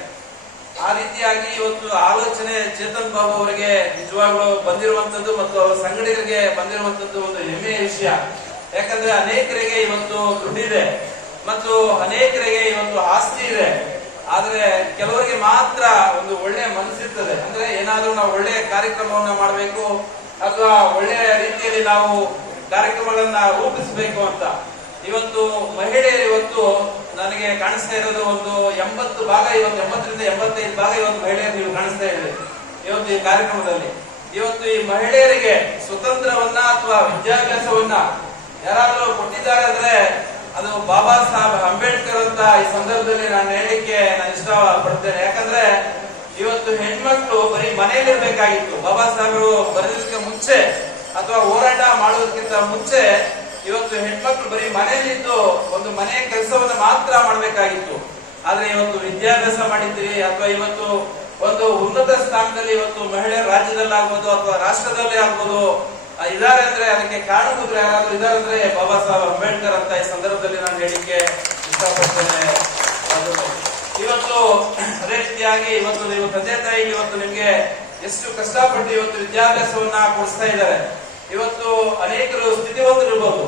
ಆ ರೀತಿಯಾಗಿ ಇವತ್ತು ಆಲೋಚನೆ ಚೇತನ್ ಬಾಬು ಅವರಿಗೆ ನಿಜವಾಗ್ಲೂ ಬಂದಿರುವಂತದ್ದು ಮತ್ತು ಅವರ ಸಂಘಟಕರಿಗೆ ಬಂದಿರುವಂತದ್ದು ಒಂದು ಹೆಮ್ಮೆಯ ವಿಷಯ. ಯಾಕಂದ್ರೆ ಅನೇಕರಿಗೆ ಇವತ್ತು ದುಡ್ಡಿದೆ ಮತ್ತು ಅನೇಕರಿಗೆ ಇವತ್ತು ಆಸ್ತಿ ಇದೆ. ಆದ್ರೆ ಕೆಲವರಿಗೆ ಮಾತ್ರ ಒಂದು ಒಳ್ಳೆ ಮನಸ್ಸಿರ್ತದೆ. ಅಂದ್ರೆ ಏನಾದ್ರೂ ನಾವು ಒಳ್ಳೆ ಕಾರ್ಯಕ್ರಮವನ್ನ ಮಾಡಬೇಕು ಅಥವಾ ಒಳ್ಳೆಯ ರೀತಿಯಲ್ಲಿ ನಾವು ಕಾರ್ಯಕ್ರಮಗಳನ್ನ ರೂಪಿಸಬೇಕು ಅಂತ. ಇವತ್ತು ಮಹಿಳೆಯರು ಇವತ್ತು ನನಗೆ ಕಾಣಿಸ್ತಾ ಇರೋದು ಒಂದು ಎಂಬತ್ತು ಭಾಗ, ಇವತ್ತು ಎಂಬತ್ತರಿಂದ ಎಂಬತ್ತೈದು ಭಾಗ ಇವತ್ತು ಮಹಿಳೆಯರು ನೀವು ಕಾಣಿಸ್ತಾ ಇದೆ, ಇವತ್ತು ಈ ಕಾರ್ಯಕ್ರಮದಲ್ಲಿ. ಇವತ್ತು ಈ ಮಹಿಳೆಯರಿಗೆ ಸ್ವತಂತ್ರವನ್ನ ಅಥವಾ ವಿದ್ಯಾಭ್ಯಾಸವನ್ನ ಯಾರಾದರೂ ಕೊಟ್ಟಿದ್ದಾರೆ ಅಂದ್ರೆ ಅದು ಬಾಬಾ ಸಾಹೇಬ್ ಅಂಬೇಡ್ಕರ್ ಅಂತ ಈ ಸಂದರ್ಭದಲ್ಲಿ ನಾನು ಹೇಳಲಿಕ್ಕೆ ನಾನು ಇಷ್ಟ ಪಡ್ತೇನೆ ಯಾಕಂದ್ರೆ ಇವತ್ತು ಹೆಣ್ಮಕ್ಳು ಬರೀ ಮನೆಯಲ್ಲಿರ್ಬೇಕಾಗಿತ್ತು. ಬಾಬಾ ಸಾಹೇಬರು ಬರೋದಕ್ಕೆ ಮುಂಚೆ ಅಥವಾ ಹೋರಾಟ ಮಾಡುವುದಕ್ಕಿಂತ ಮುಂಚೆ ಇವತ್ತು ಹೆಣ್ಮಕ್ಳು ಬರೀ ಮನೆಯಲ್ಲಿದ್ದು ಒಂದು ಮನೆಯ ಕೆಲಸವನ್ನ ಮಾತ್ರ ಮಾಡಬೇಕಾಗಿತ್ತು. ಆದ್ರೆ ಇವತ್ತು ವಿದ್ಯಾಭ್ಯಾಸ ಮಾಡಿದ್ದೀರಿ, ಅಥವಾ ಇವತ್ತು ಒಂದು ಉನ್ನತ ಸ್ಥಾನದಲ್ಲಿ ಇವತ್ತು ಮಹಿಳೆಯರ ರಾಜ್ಯದಲ್ಲಾಗ್ಬೋದು ಅಥವಾ ರಾಷ್ಟ್ರದಲ್ಲೇ ಆಗ್ಬೋದು ಇದಾರೆ ಅಂದ್ರೆ ಅದಕ್ಕೆ ಕಾರಣಕರ್ತರು ಯಾರಾದ್ರೂ ಇದಾರೆ ಅಂದ್ರೆ ಬಾಬಾ ಸಾಹೇಬ್ ಅಂಬೇಡ್ಕರ್ ಅಂತ ಈ ಸಂದರ್ಭದಲ್ಲಿ ನಾನು ಹೇಳಿಕೆ ಇಷ್ಟಪಡ್ತೇನೆ. ಇವತ್ತು ಅದೇ ರೀತಿಯಾಗಿ ಇವತ್ತು ನೀವು ತಂದೆ ತಾಯಿ ಇವತ್ತು ನಿಮ್ಗೆ ಎಷ್ಟು ಕಷ್ಟಪಟ್ಟು ಇವತ್ತು ವಿದ್ಯಾಭ್ಯಾಸವನ್ನ ಕೊಡಿಸ್ತಾ ಇದ್ದಾರೆ. ಇವತ್ತು ಅನೇಕರು ಸ್ಥಿತಿವಂತರು ಇರ್ಬೋದು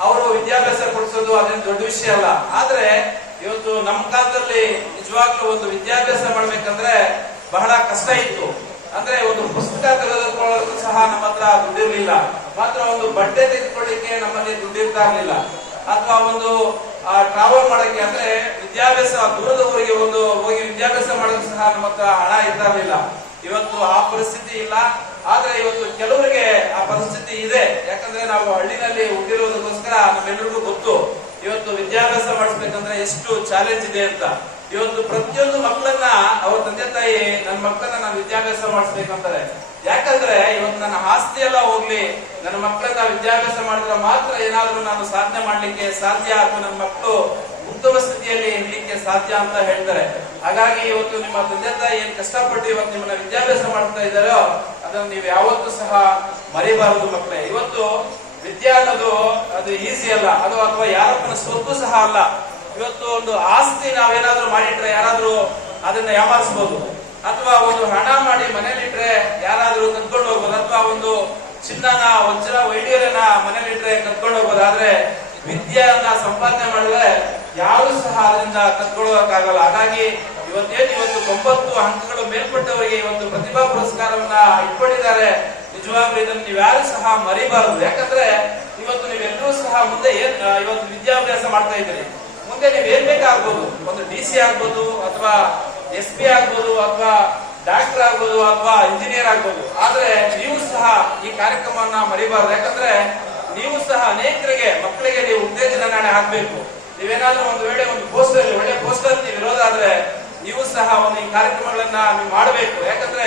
ಅವರು ವಿದ್ಯಾಭ್ಯಾಸ ಕೊಡಿಸೋದು ಅದೇನು ದೊಡ್ಡ ವಿಷಯ ಅಲ್ಲ. ಆದ್ರೆ ಇವತ್ತು ನಮ್ಮ ಕಾಲದಲ್ಲಿ ನಿಜವಾಗ್ಲೂ ಒಂದು ವಿದ್ಯಾಭ್ಯಾಸ ಮಾಡ್ಬೇಕಂದ್ರೆ ಬಹಳ ಕಷ್ಟ ಇತ್ತು. ಅಂದ್ರೆ ಒಂದು ಪುಸ್ತಕ ತೆಗೆದುಕೊಳ್ಳೋದು ಸಹ ನಮ್ಮ ಹತ್ರ ದುಡ್ಡಿರ್ಲಿಲ್ಲ. ಮಾತ್ರ ಒಂದು ಬಟ್ಟೆ ತೆಗೆದುಕೊಳ್ಳಿಕ್ಕೆ ನಮ್ಮಲ್ಲಿ ದುಡ್ಡಿರ್ತಾ ಇರಲಿಲ್ಲ. ಅಥವಾ ಒಂದು ಟ್ರಾವೆಲ್ ಮಾಡಕ್ಕೆ ಅಂದ್ರೆ ವಿದ್ಯಾಭ್ಯಾಸ ದೂರದ ಊರಿಗೆ ಒಂದು ಹೋಗಿ ವಿದ್ಯಾಭ್ಯಾಸ ಮಾಡೋದು ಸಹ ನಮ್ಮ ಹತ್ರ ಹಣ ಇರ್ತಾ ಇರಲಿಲ್ಲ. ಇವತ್ತು ಆ ಪರಿಸ್ಥಿತಿ ಇಲ್ಲ. ಆದ್ರೆ ಇವತ್ತು ಕೆಲವರಿಗೆ ಆ ಪರಿಸ್ಥಿತಿ ಇದೆ. ಯಾಕಂದ್ರೆ ನಾವು ಹಳ್ಳಿನಲ್ಲಿ ಹುಟ್ಟಿರೋದಕ್ಕೋಸ್ಕರ ನಮ್ಮೆಲ್ಲರಿಗೂ ಗೊತ್ತು. ಇವತ್ತು ವಿದ್ಯಾಭ್ಯಾಸ ಮಾಡಿಸ್ಬೇಕಂದ್ರೆ ಎಷ್ಟು ಚಾಲೆಂಜ್ ಇದೆ ಅಂತ. ಇವತ್ತು ಪ್ರತಿಯೊಂದು ಮಕ್ಕಳನ್ನ, ಅವ್ರ ತಂದೆ ತಾಯಿ ನನ್ನ ಮಕ್ಕಳನ್ನ ನಾನು ವಿದ್ಯಾಭ್ಯಾಸ ಮಾಡಿಸ್ಬೇಕಂತಾರೆ ಯಾಕಂದ್ರೆ ಇವತ್ತು ನನ್ನ ಆಸ್ತಿ ಎಲ್ಲ ಹೋಗ್ಲಿ, ನನ್ನ ಮಕ್ಕಳನ್ನ ವಿದ್ಯಾಭ್ಯಾಸ ಮಾಡಿದ್ರೆ ಮಾತ್ರ ಏನಾದ್ರೂ ನಾನು ಸಾಧನೆ ಮಾಡ್ಲಿಕ್ಕೆ ಸಾಧ್ಯ ಹಾಗೂ ನನ್ನ ಮಕ್ಕಳು ಉತ್ತಮ ಸ್ಥಿತಿಯಲ್ಲಿ ಇರ್ಲಿಕ್ಕೆ ಸಾಧ್ಯ ಅಂತ ಹೇಳ್ತಾರೆ. ಹಾಗಾಗಿ ಇವತ್ತು ನಿಮ್ಮ ತಂದೆ ತಾಯಿ ಏನ್ ಕಷ್ಟಪಟ್ಟು ಇವತ್ತು ನಿಮ್ಮನ್ನ ವಿದ್ಯಾಭ್ಯಾಸ ಮಾಡ್ತಾ ಇದ್ದಾರೋ, ಅದನ್ನು ನೀವು ಯಾವತ್ತೂ ಸಹ ಮರಿಬಾರದು ಮಕ್ಕಳೇ. ಇವತ್ತು ವಿದ್ಯೆ ಅನ್ನೋದು ಅದು ಈಸಿ ಅಲ್ಲ. ಅದು ಅಥವಾ ಯಾರಪ್ಪನ ಸ್ವತ್ತು ಸಹ ಅಲ್ಲ. ಇವತ್ತು ಒಂದು ಆಸ್ತಿ ನಾವೇನಾದ್ರೂ ಮಾಡಿಟ್ರೆ ಯಾರಾದ್ರೂ ಅದನ್ನ ಯಾಮಾರಿಸಬಹುದು ಅಥವಾ ಒಂದು ಹಣ ಮಾಡಿ ಮನೇಲಿಟ್ರೆ ಯಾರಾದ್ರೂ ಕದ್ಕೊಂಡು ಹೋಗ್ಬೋದು. ಅಥವಾ ಒಂದು ಚಿನ್ನನ, ವಜ್ರ ವೈಡ್ಯರನ್ನ ಮನೇಲಿಟ್ರೆ ಕದ್ಕೊಂಡು ಹೋಗ್ಬೋದು. ಆದ್ರೆ ವಿದ್ಯೆಯನ್ನ ಸಂಪಾದನೆ ಮಾಡಿದ್ರೆ ಯಾರು ಸಹ ಅದರಿಂದ ಕತ್ಕೊಳ್ಳೋದಕ್ಕಾಗಲ್ಲ ಹಾಗಾಗಿ ಇವತ್ತೇನು ಇವತ್ತು ಒಂಬತ್ತು ಅಂಕಗಳು ಮೇಲ್ಪಟ್ಟವರಿಗೆ ಇವತ್ತು ಪ್ರತಿಭಾ ಪುರಸ್ಕಾರವನ್ನ ಇಟ್ಕೊಂಡಿದ್ದಾರೆ. ನಿಜವಾಗ್ಲೂ ಇದನ್ನು ನೀವ್ಯಾರು ಸಹ ಮರಿಬಾರದು. ಯಾಕಂದ್ರೆ ಇವತ್ತು ನೀವೆಲ್ಲರೂ ಸಹ ಮುಂದೆ ಏನ್ ಇವತ್ತು ವಿದ್ಯಾಭ್ಯಾಸ ಮಾಡ್ತಾ ಇದ್ದೀರಿ. ಮುಂದೆ ನೀವು ಏನ್ ಬೇಕಾಗ್ಬೋದು? ಒಂದು ಡಿ ಸಿ ಆಗ್ಬೋದು, ಅಥವಾ ಎಸ್ ಪಿ ಆಗ್ಬೋದು, ಅಥವಾ ಡಾಕ್ಟರ್ ಆಗ್ಬೋದು, ಅಥವಾ ಇಂಜಿನಿಯರ್ ಆಗ್ಬೋದು. ಆದ್ರೆ ನೀವು ಸಹ ಈ ಕಾರ್ಯಕ್ರಮವನ್ನ ಮರಿಬಾರದು. ಯಾಕಂದ್ರೆ ನೀವು ಸಹ ಅನೇಕರಿಗೆ, ಮಕ್ಕಳಿಗೆ ನೀವು ಉತ್ತೇಜನ ನಾಳೆ ಹಾಕ್ಬೇಕು. ನೀವೇನಾದ್ರೂ ಒಂದು ವೇಳೆ ಒಂದು ಪೋಸ್ಟರ್ ಒಳ್ಳೆ ಪೋಸ್ಟರ್ ನೀವು ಇರೋದಾದ್ರೆ ನೀವು ಸಹ ಒಂದು ಈ ಕಾರ್ಯಕ್ರಮಗಳನ್ನ ನೀವು ಮಾಡಬೇಕು. ಯಾಕಂದ್ರೆ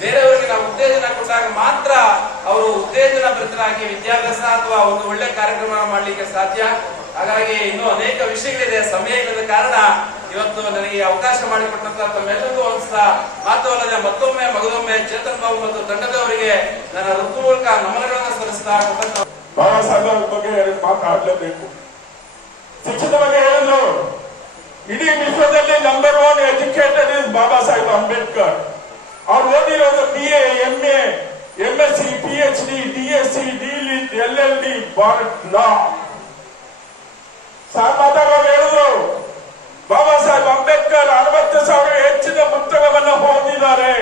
ಬೇರೆಯವರಿಗೆ ನಾವು ಉತ್ತೇಜನ ಕೊಟ್ಟಾಗ ಮಾತ್ರ ಅವರು ಉತ್ತೇಜನ ಭರಿತರಾಗಿ ವಿದ್ಯಾಭ್ಯಾಸ ಅಥವಾ ಒಂದು ಒಳ್ಳೆ ಕಾರ್ಯಕ್ರಮ ಮಾಡ್ಲಿಕ್ಕೆ ಸಾಧ್ಯ. ಹಾಗಾಗಿ ಇನ್ನೂ ಅನೇಕ ವಿಷಯಗಳಿದೆ. ಸಮಯ ಇಲ್ಲದ ಕಾರಣ ಇವತ್ತು ನನಗೆ ಅವಕಾಶ ಮಾಡಿಕೊಟ್ಟಂತ ತಮ್ಮೆಲ್ಲರಿಗೂ ಅನಿಸ್ತಾ ಮಾತ್ರವಲ್ಲದೆ ಮತ್ತೊಮ್ಮೆ ಮಗದೊಮ್ಮೆ ಚೇತನ್ ಬಾಬು ಮತ್ತು ತಂಡದವರಿಗೆ ನನ್ನ ಹೃತ್ಪೂರ್ವಕ ನಮನಗಳನ್ನು ಸಲ್ಲಿಸ್ತಾ ಬಾಬಾ ಸಾಹೇಬ್ ಬಗ್ಗೆ ಮಾತಾಡ್ಲೇಬೇಕು. ಬಗ್ಗೆ ಹೇಳಿದ್ರು. ಇಡೀ ವಿಶ್ವದಲ್ಲಿ number one educated is Baba Saheb Ambedkar ಅವ್ರು ಓದಿರೋದು B A M A M S C P H D D S C D L L D bar at law ಹೇಳಿದ್ರು ಬಾಬಾ ಸಾಹೇಬ್ ಅಂಬೇಡ್ಕರ್ ಅರವತ್ತು ಸಾವಿರ ಹೆಚ್ಚಿನ ಪುಸ್ತಕವನ್ನು ಓದಿದ್ದಾರೆ.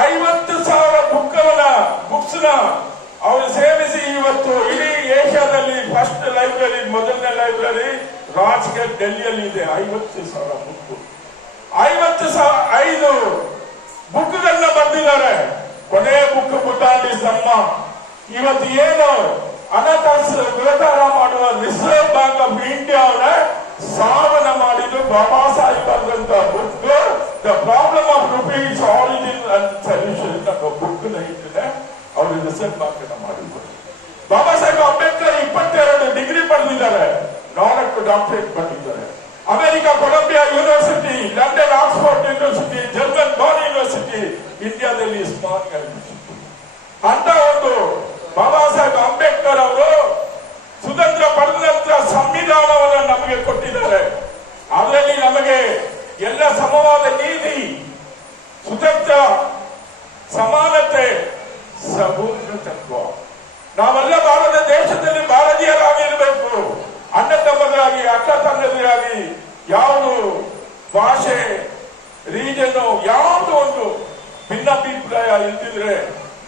ಐವತ್ತು ಸಾವಿರ ಬುಕ್ಕವನ್ನ ಬುಕ್ಸ್ನ ಅವರು ಸೇರಿಸಿ ಇವತ್ತು ಇಡೀ ಏಷ್ಯಾದಲ್ಲಿ ಫಸ್ಟ್ ಲೈಬ್ರರಿ ಮೊದಲನೇ ಲೈಬ್ರರಿ ರಾಜ್ಗೇಟ್ ಡೆಲ್ಲಿಯಲ್ಲಿ ಇದೆ. ಐವತ್ತು ಸಾವಿರ ಬುಕ್ ಐವತ್ತು ಸಾವಿರ ಐದು ಬುಕ್ಗಳನ್ನ ಬಂದಿದ್ದಾರೆ. ಕೊನೆಯ ಬುಕ್ ಪುಟಾಣಿ ಸಮ್ಮ. ಇವತ್ತು ಏನು ಅನಾಥಾಸ್ ಗುಣಕಾರ ಮಾಡುವ ರಿಸರ್ವ್ ಬ್ಯಾಂಕ್ ಆಫ್ ಇಂಡಿಯಾ ಅವರ ಸಾವನ ಮಾಡಿದ್ದು ಬಾಬಾ ಸಾಹೇಬ್ ಅಂತ book the problem of rupees origin and book ಅವರು ರಿಸರ್ವ್ ಅನ್ನ ಮಾಡಿದ್ರು ಬಾಬಾ ಸಾಹೇಬ್ ಅಂಬೇಡ್ಕರ್ ಇಪ್ಪತ್ತೆರಡು ಡಿಗ್ರಿ ಪಡೆದಿದ್ದಾರೆ. ನಾಲ್ಕು ಡಾಕ್ಟರೇಟ್ ಪಡೆದಿದ್ದಾರೆ America, Columbia university, London, Oxford university, German Bonn university, ಇಂಡಿಯಾದಲ್ಲಿ ಸ್ಮಾಲ್ ಅಂತ ಒಂದು ಬಾಬಾ ಸಾಹೇಬ್ ಅಂಬೇಡ್ಕರ್ ಅವರು ಸುತಂತ್ರ ಪಡೆದ ನಂತರ ಸಂವಿಧಾನವನ್ನು ನಮಗೆ ಕೊಟ್ಟಿದ್ದಾರೆ. ಅದರಲ್ಲಿ ನಮಗೆ ಎಲ್ಲ ಸಮವಾದ ನೀತಿ ಸುತಂತ್ರ ಸಮಾನತೆ ಸಭೂತತ್ವ ನಾವೆಲ್ಲ ಭಾರತ ದೇಶದಲ್ಲಿ ಭಾರತೀಯರಾಗಿ ಇರಬೇಕು ಅಣ್ಣ ತಮ್ಮದಾಗಿ ಅಕ್ಕ ತಂದರಾಗಿ ಯಾವುದು ಭಾಷೆ ರೀಜನ್ ಯಾವುದು ಒಂದು ಭಿನ್ನಾಭಿಪ್ರಾಯ ಇಲ್ದಿದ್ರೆ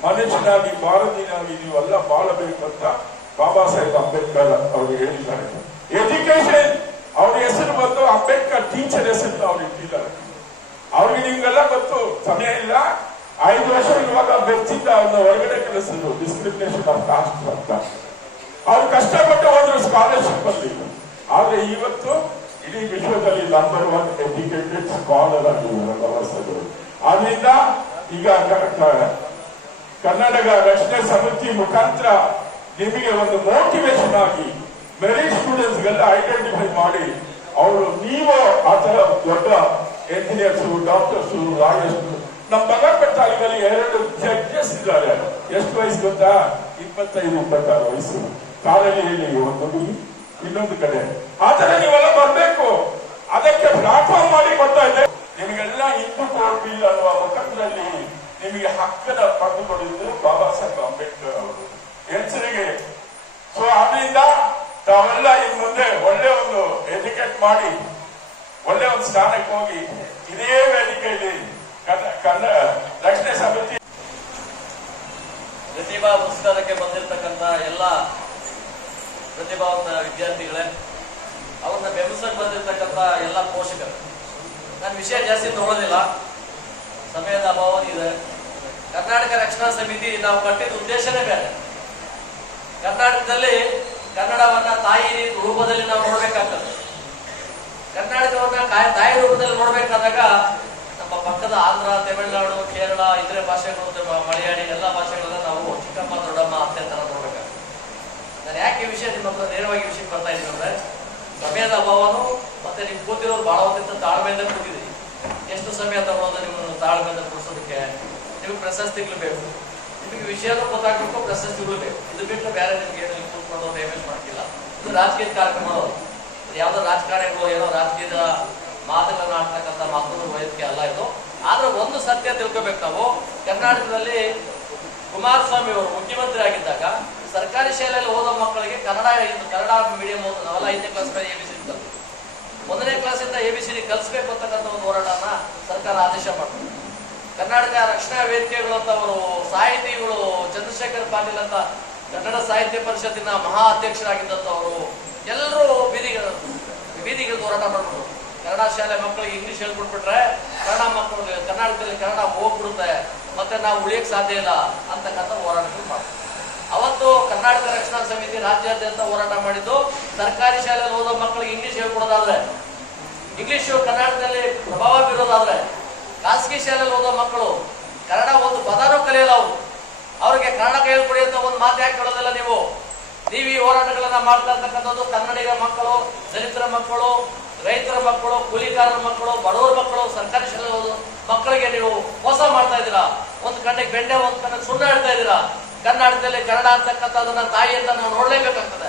ಮನುಷ್ಯನಾಗಿ, ಭಾರತೀಯನಾಗಿ ನೀವೆಲ್ಲ ಬಾಳಬೇಕು ಅಂತ ಬಾಬಾ ಸಾಹೇಬ್ ಅಂಬೇಡ್ಕರ್ ಅವರು ಹೇಳಿದ್ದಾರೆ. ಎಜುಕೇಶನ್ ಅವ್ರ ಹೆಸರು ಬಂದು ಅಂಬೇಡ್ಕರ್ ಟೀಚರ್ ಹೆಸರು ಅವ್ರು ಇಟ್ಟಿದ್ದಾರೆ. ಅವ್ರಿಗೆ ನಿಮ್ಗೆಲ್ಲ ಗೊತ್ತು, ಸಮಯ ಇಲ್ಲ. ಐದು ವರ್ಷ ಇವಾಗ ಬೆಚ್ಚಿತ ಅವ್ರನ್ನ ಹೊರಗಡೆ ಕಳಿಸಿದ್ರು ಡಿಸ್ಕ್ರಿಮಿನೇಷನ್ ಆಫ್ ಕಾಸ್ಟ್ ಅಂತ. ಅವ್ರು ಕಷ್ಟಪಟ್ಟು ಹೋದ್ರು ಸ್ಕಾಲರ್ಶಿಪ್ ಅಲ್ಲಿ. ಆದ್ರೆ ಇವತ್ತು ಇಡೀ ವಿಶ್ವದಲ್ಲಿ ನಂಬರ್ ಒನ್ ಎಜುಕೇಟೆಡ್ ಸ್ಕಾಲರ್ ಆಗಿದ್ದಾರೆ ವ್ಯವಸ್ಥೆಗಳು ಈಗ ಕನ್ನಡ ರಕ್ಷಣೆ ಸಮಿತಿ ಮುಖಾಂತರ ನಿಮಗೆ ಒಂದು ಮೋಟಿವೇಶನ್ ಆಗಿ ಮೆರಿಟ್ ಸ್ಟೂಡೆಂಟ್ಸ್ ಗೆಲ್ಲ ಐಡೆಂಟಿಫೈ ಮಾಡಿ, ಅವರು ನೀವು ಆ ತರ ದೊಡ್ಡ ಎಂಜಿನಿಯರ್ಸ್ ಡಾಕ್ಟರ್ಸ್ ಲಾಯರ್ಸ್ ನಮ್ಮ ಬಗರ್ಪೇಟ್ ತಾಲೂಕಲ್ಲಿ ಎರಡು ಜಡ್ಜಸ್ ಇದ್ದಾರೆ. ಎಷ್ಟು ವಯಸ್ಸು ಗೊತ್ತಾ? ಇಪ್ಪತ್ತೈದು ಇಪ್ಪತ್ತಾರು ವಯಸ್ಸು. ಕಾಲನಿಯಲ್ಲಿ ಒಂದು ಹುಡುಗಿ, ಇನ್ನೊಂದು ಕಡೆ. ಆದರೆ ನೀವೆಲ್ಲ ಬರಬೇಕು. ಅದಕ್ಕೆ ಪ್ಲಾಟ್ಫಾರ್ಮ್ ಮಾಡಿ ಕೊಡ್ತಾ ಇದ್ದೆ. ನಿಮಗೆಲ್ಲ ಹಿಂದೂ ಬಿಲ್ ಅನ್ನುವ ನಿಮಗೆ ಹಕ್ಕದ ಪಡೆದುಕೊಂಡಿದ್ದು ಬಾಬಾ ಸಾಹೇಬ್ ಅಂಬೇಡ್ಕರ್ ಅವರು. ಹೆಸರಿಗೆ ಸೊ ಅದರಿಂದ ತಾವೆಲ್ಲ ಇನ್ ಮುಂದೆ ಒಳ್ಳೆ ಒಂದು ಎಜುಕೇಟ್ ಮಾಡಿ ಒಳ್ಳೆ ಒಂದು ಸ್ಥಾನಕ್ಕೆ ಹೋಗಿ ಇದೇ ವೇದಿಕೆಯಲ್ಲಿ ಕನ್ನ- ರಕ್ಷಣೆ ಸಮಿತಿ ಪ್ರತಿಭಾ ಪುರಸ್ಕಾರಕ್ಕೆ ಬಂದಿರತಕ್ಕಂತ ಎಲ್ಲ ಪ್ರತಿಭಾವಂತ ವಿದ್ಯಾರ್ಥಿಗಳೇ, ಅವ್ರನ್ನ ಬೆಂಬಲಿಸಕ್ಕೆ ಬಂದಿರತಕ್ಕಂತ ಎಲ್ಲ ಪೋಷಕರು. ನಾನು ವಿಷಯ ಜಾಸ್ತಿ ತಗೊಳ್ಳೋದಿಲ್ಲ ಸಮಯದ ಅಭಾವ ಇದೆ. ಕರ್ನಾಟಕ ರಕ್ಷಣಾ ಸಮಿತಿ ನಾವು ಕಟ್ಟಿದ ಉದ್ದೇಶನೇ ಬೇರೆ. ಕರ್ನಾಟಕದಲ್ಲಿ ಕನ್ನಡವನ್ನ ತಾಯಿ ರೂಪದಲ್ಲಿ ನಾವು ನೋಡ್ಬೇಕಾಗ್ತದೆ. ಕರ್ನಾಟಕವನ್ನ ತಾಯಿ ರೂಪದಲ್ಲಿ ನೋಡ್ಬೇಕಾದಾಗ ಪಕ್ಕದ ಆಂಧ್ರ, ತಮಿಳುನಾಡು, ಕೇರಳ ಇತರೆ ಭಾಷೆಗಳು ಮಲಯಾಳಿ ಎಲ್ಲ ಭಾಷೆಗಳನ್ನ ನಾವು ಚಿಕ್ಕಮ್ಮ ದೊಡ್ಡಮ್ಮ, ಅತ್ತೆ ನೋಡ್ಬೇಕಾಗ್ತದೆ ನಾನು ಯಾಕೆ ವಿಷಯ ನಿಮ್ಮ ಹತ್ರ ನೇರವಾಗಿ ವಿಷಯಕ್ಕೆ ಬರ್ತಾ ಇದ್ದೀನಿ ಅಂದ್ರೆ, ಸಮಯದ ಅಭಾವನು ಮತ್ತೆ ನೀವು ಕೂತಿರೋರು ಬಹಳ ಹೊತ್ತಿಂದ ತಾಳ್ಮೆಯಿಂದ ಕೂತಿದ್ದೀನಿ ಎಷ್ಟು ಸಮಯ ತಗೊಳ್ಳೋದು ನಿಮ್ಮನ್ನು ತಾಳ್ಮೆಯಿಂದ ಕೂರಿಸೋದಕ್ಕೆ ನಿಮಗೆ ಪ್ರಶಸ್ತಿಗಳು ಬೇಕು. ನಿಮಗೆ ವಿಷಯನೂ ಗೊತ್ತಾಗಬೇಕು, ಪ್ರಶಸ್ತಿಗಳು ಬೇಕು. ಇದು ಬಿಟ್ಟು ಬೇರೆ ನಿಮ್ಗೆ ಏನು ಕೂತ್ಕೊಂಡು ಮಾಡ್ತಿಲ್ಲ. ಇದು ರಾಜಕೀಯ ಕಾರ್ಯಕ್ರಮ. ಯಾವುದೋ ರಾಜಕಾರಣಿಗಳು ಏನೋ ರಾಜಕೀಯದ ಮಾತುಗಳನ್ನ ಆಡ್ತಕ್ಕಂಥ ಮಾತುಗಳು ವೈದ್ಯಕೀಯ ಅಲ್ಲ ಇದು. ಆದ್ರೆ ಒಂದು ಸತ್ಯ ತಿಳ್ಕೊಬೇಕು ನಾವು. ಕರ್ನಾಟಕದಲ್ಲಿ ಕುಮಾರಸ್ವಾಮಿ ಅವರು ಮುಖ್ಯಮಂತ್ರಿ ಆಗಿದ್ದಾಗ ಸರ್ಕಾರಿ ಶಾಲೆಯಲ್ಲಿ ಓದೋ ಮಕ್ಕಳಿಗೆ ಕನ್ನಡ ಕನ್ನಡ ಮೀಡಿಯಂ ನಾವೆಲ್ಲ ಐದನೇ ಕ್ಲಾಸ್ ಎ ಬಿ ಸಿ ಒಂದನೇ ಕ್ಲಾಸಿಂದ ಎ ಬಿ ಸಿ ಡಿ ಕಲಿಸ್ಬೇಕು ಅಂತಕ್ಕಂಥ ಒಂದು ಹೋರಾಟನ ಸರ್ಕಾರ ಆದೇಶ ಮಾಡ್ತಾರೆ ಕರ್ನಾಟಕ ರಕ್ಷಣಾ ವೇದಿಕೆಗಳು ಅಂತ ಅವರು, ಸಾಹಿತಿಗಳು, ಚಂದ್ರಶೇಖರ್ ಪಾಟೀಲ್ ಅಂತ ಕನ್ನಡ ಸಾಹಿತ್ಯ ಪರಿಷತ್ತಿನ ಮಹಾ ಅಧ್ಯಕ್ಷರಾಗಿದ್ದಂಥವರು ಎಲ್ಲರೂ ಬೀದಿಗಳು ಬೀದಿಗೆ ಹೋರಾಟ ಮಾಡ್ಬಿಟ್ಟು ಕನ್ನಡ ಶಾಲೆ ಮಕ್ಕಳಿಗೆ ಇಂಗ್ಲಿಷ್ ಹೇಳ್ಬಿಟ್ಬಿಟ್ರೆ ಕನ್ನಡ ಮಕ್ಕಳು ಕರ್ನಾಟಕದಲ್ಲಿ ಕನ್ನಡ ಹೋಗ್ಬಿಡುತ್ತೆ, ಮತ್ತೆ ನಾವು ಉಳಿಯಕ್ ಸಾಧ್ಯ ಇಲ್ಲ ಅಂತಕ್ಕಂಥ ಹೋರಾಟಗಳು ಮಾಡ್ತಾರೆ ಅವತ್ತು ಕರ್ನಾಟಕ ರಕ್ಷಣಾ ಸಮಿತಿ ರಾಜ್ಯಾದ್ಯಂತ ಹೋರಾಟ ಮಾಡಿದ್ದು, ಸರ್ಕಾರಿ ಶಾಲೆಯಲ್ಲಿ ಓದೋ ಮಕ್ಕಳಿಗೆ ಇಂಗ್ಲಿಷ್ ಹೇಳ್ಕೊಡೋದಾದ್ರೆ, ಇಂಗ್ಲಿಷು ಕನ್ನಡದಲ್ಲಿ ಪ್ರಭಾವ ಬೀರೋದಾದ್ರೆ, ಖಾಸಗಿ ಶಾಲೆಯಲ್ಲಿ ಓದೋ ಮಕ್ಕಳು ಕನ್ನಡ ಒಂದು ಪದಾನೂ ಕಲಿಯಲ್ಲ ಅವರು. ಅವ್ರಿಗೆ ಕನ್ನಡ ಹೇಳ್ಕೊಡಿ ಅಂತ ಒಂದು ಮಾತು ಯಾಕೆ ಕೇಳೋದಿಲ್ಲ ನೀವು? ನೀವು ಈ ಹೋರಾಟಗಳನ್ನ ಮಾಡ್ತಾ ಇರ್ತಕ್ಕಂಥದ್ದು ಕನ್ನಡಿಗರ ಮಕ್ಕಳು, ದಲಿತರ ಮಕ್ಕಳು ರೈತರ ಮಕ್ಕಳು, ಕೂಲಿಕಾರರ ಮಕ್ಕಳು, ಬಡವರ ಮಕ್ಕಳು, ಸರ್ಕಾರಿ ಶಾಲೆ ಮಕ್ಕಳಿಗೆ ನೀವು ಮೋಸ ಮಾಡ್ತಾ ಇದ್ದೀರಾ? ಒಂದು ಕಣ್ಣಿಗೆ ಬೆಂಡೆ ಒಂದು ಕಣ್ಣಿಗೆ ಸುಣ್ಣ ಹೇಳ್ತಾ ಇದ್ದೀರಾ? ಕನ್ನಡದಲ್ಲಿ ಕನ್ನಡ ಅಂತಕ್ಕಂಥದ್ದನ್ನ ತಾಯಿ ಅಂತ ನಾವು ನೋಡ್ಲೇಬೇಕಾಗ್ತದೆ.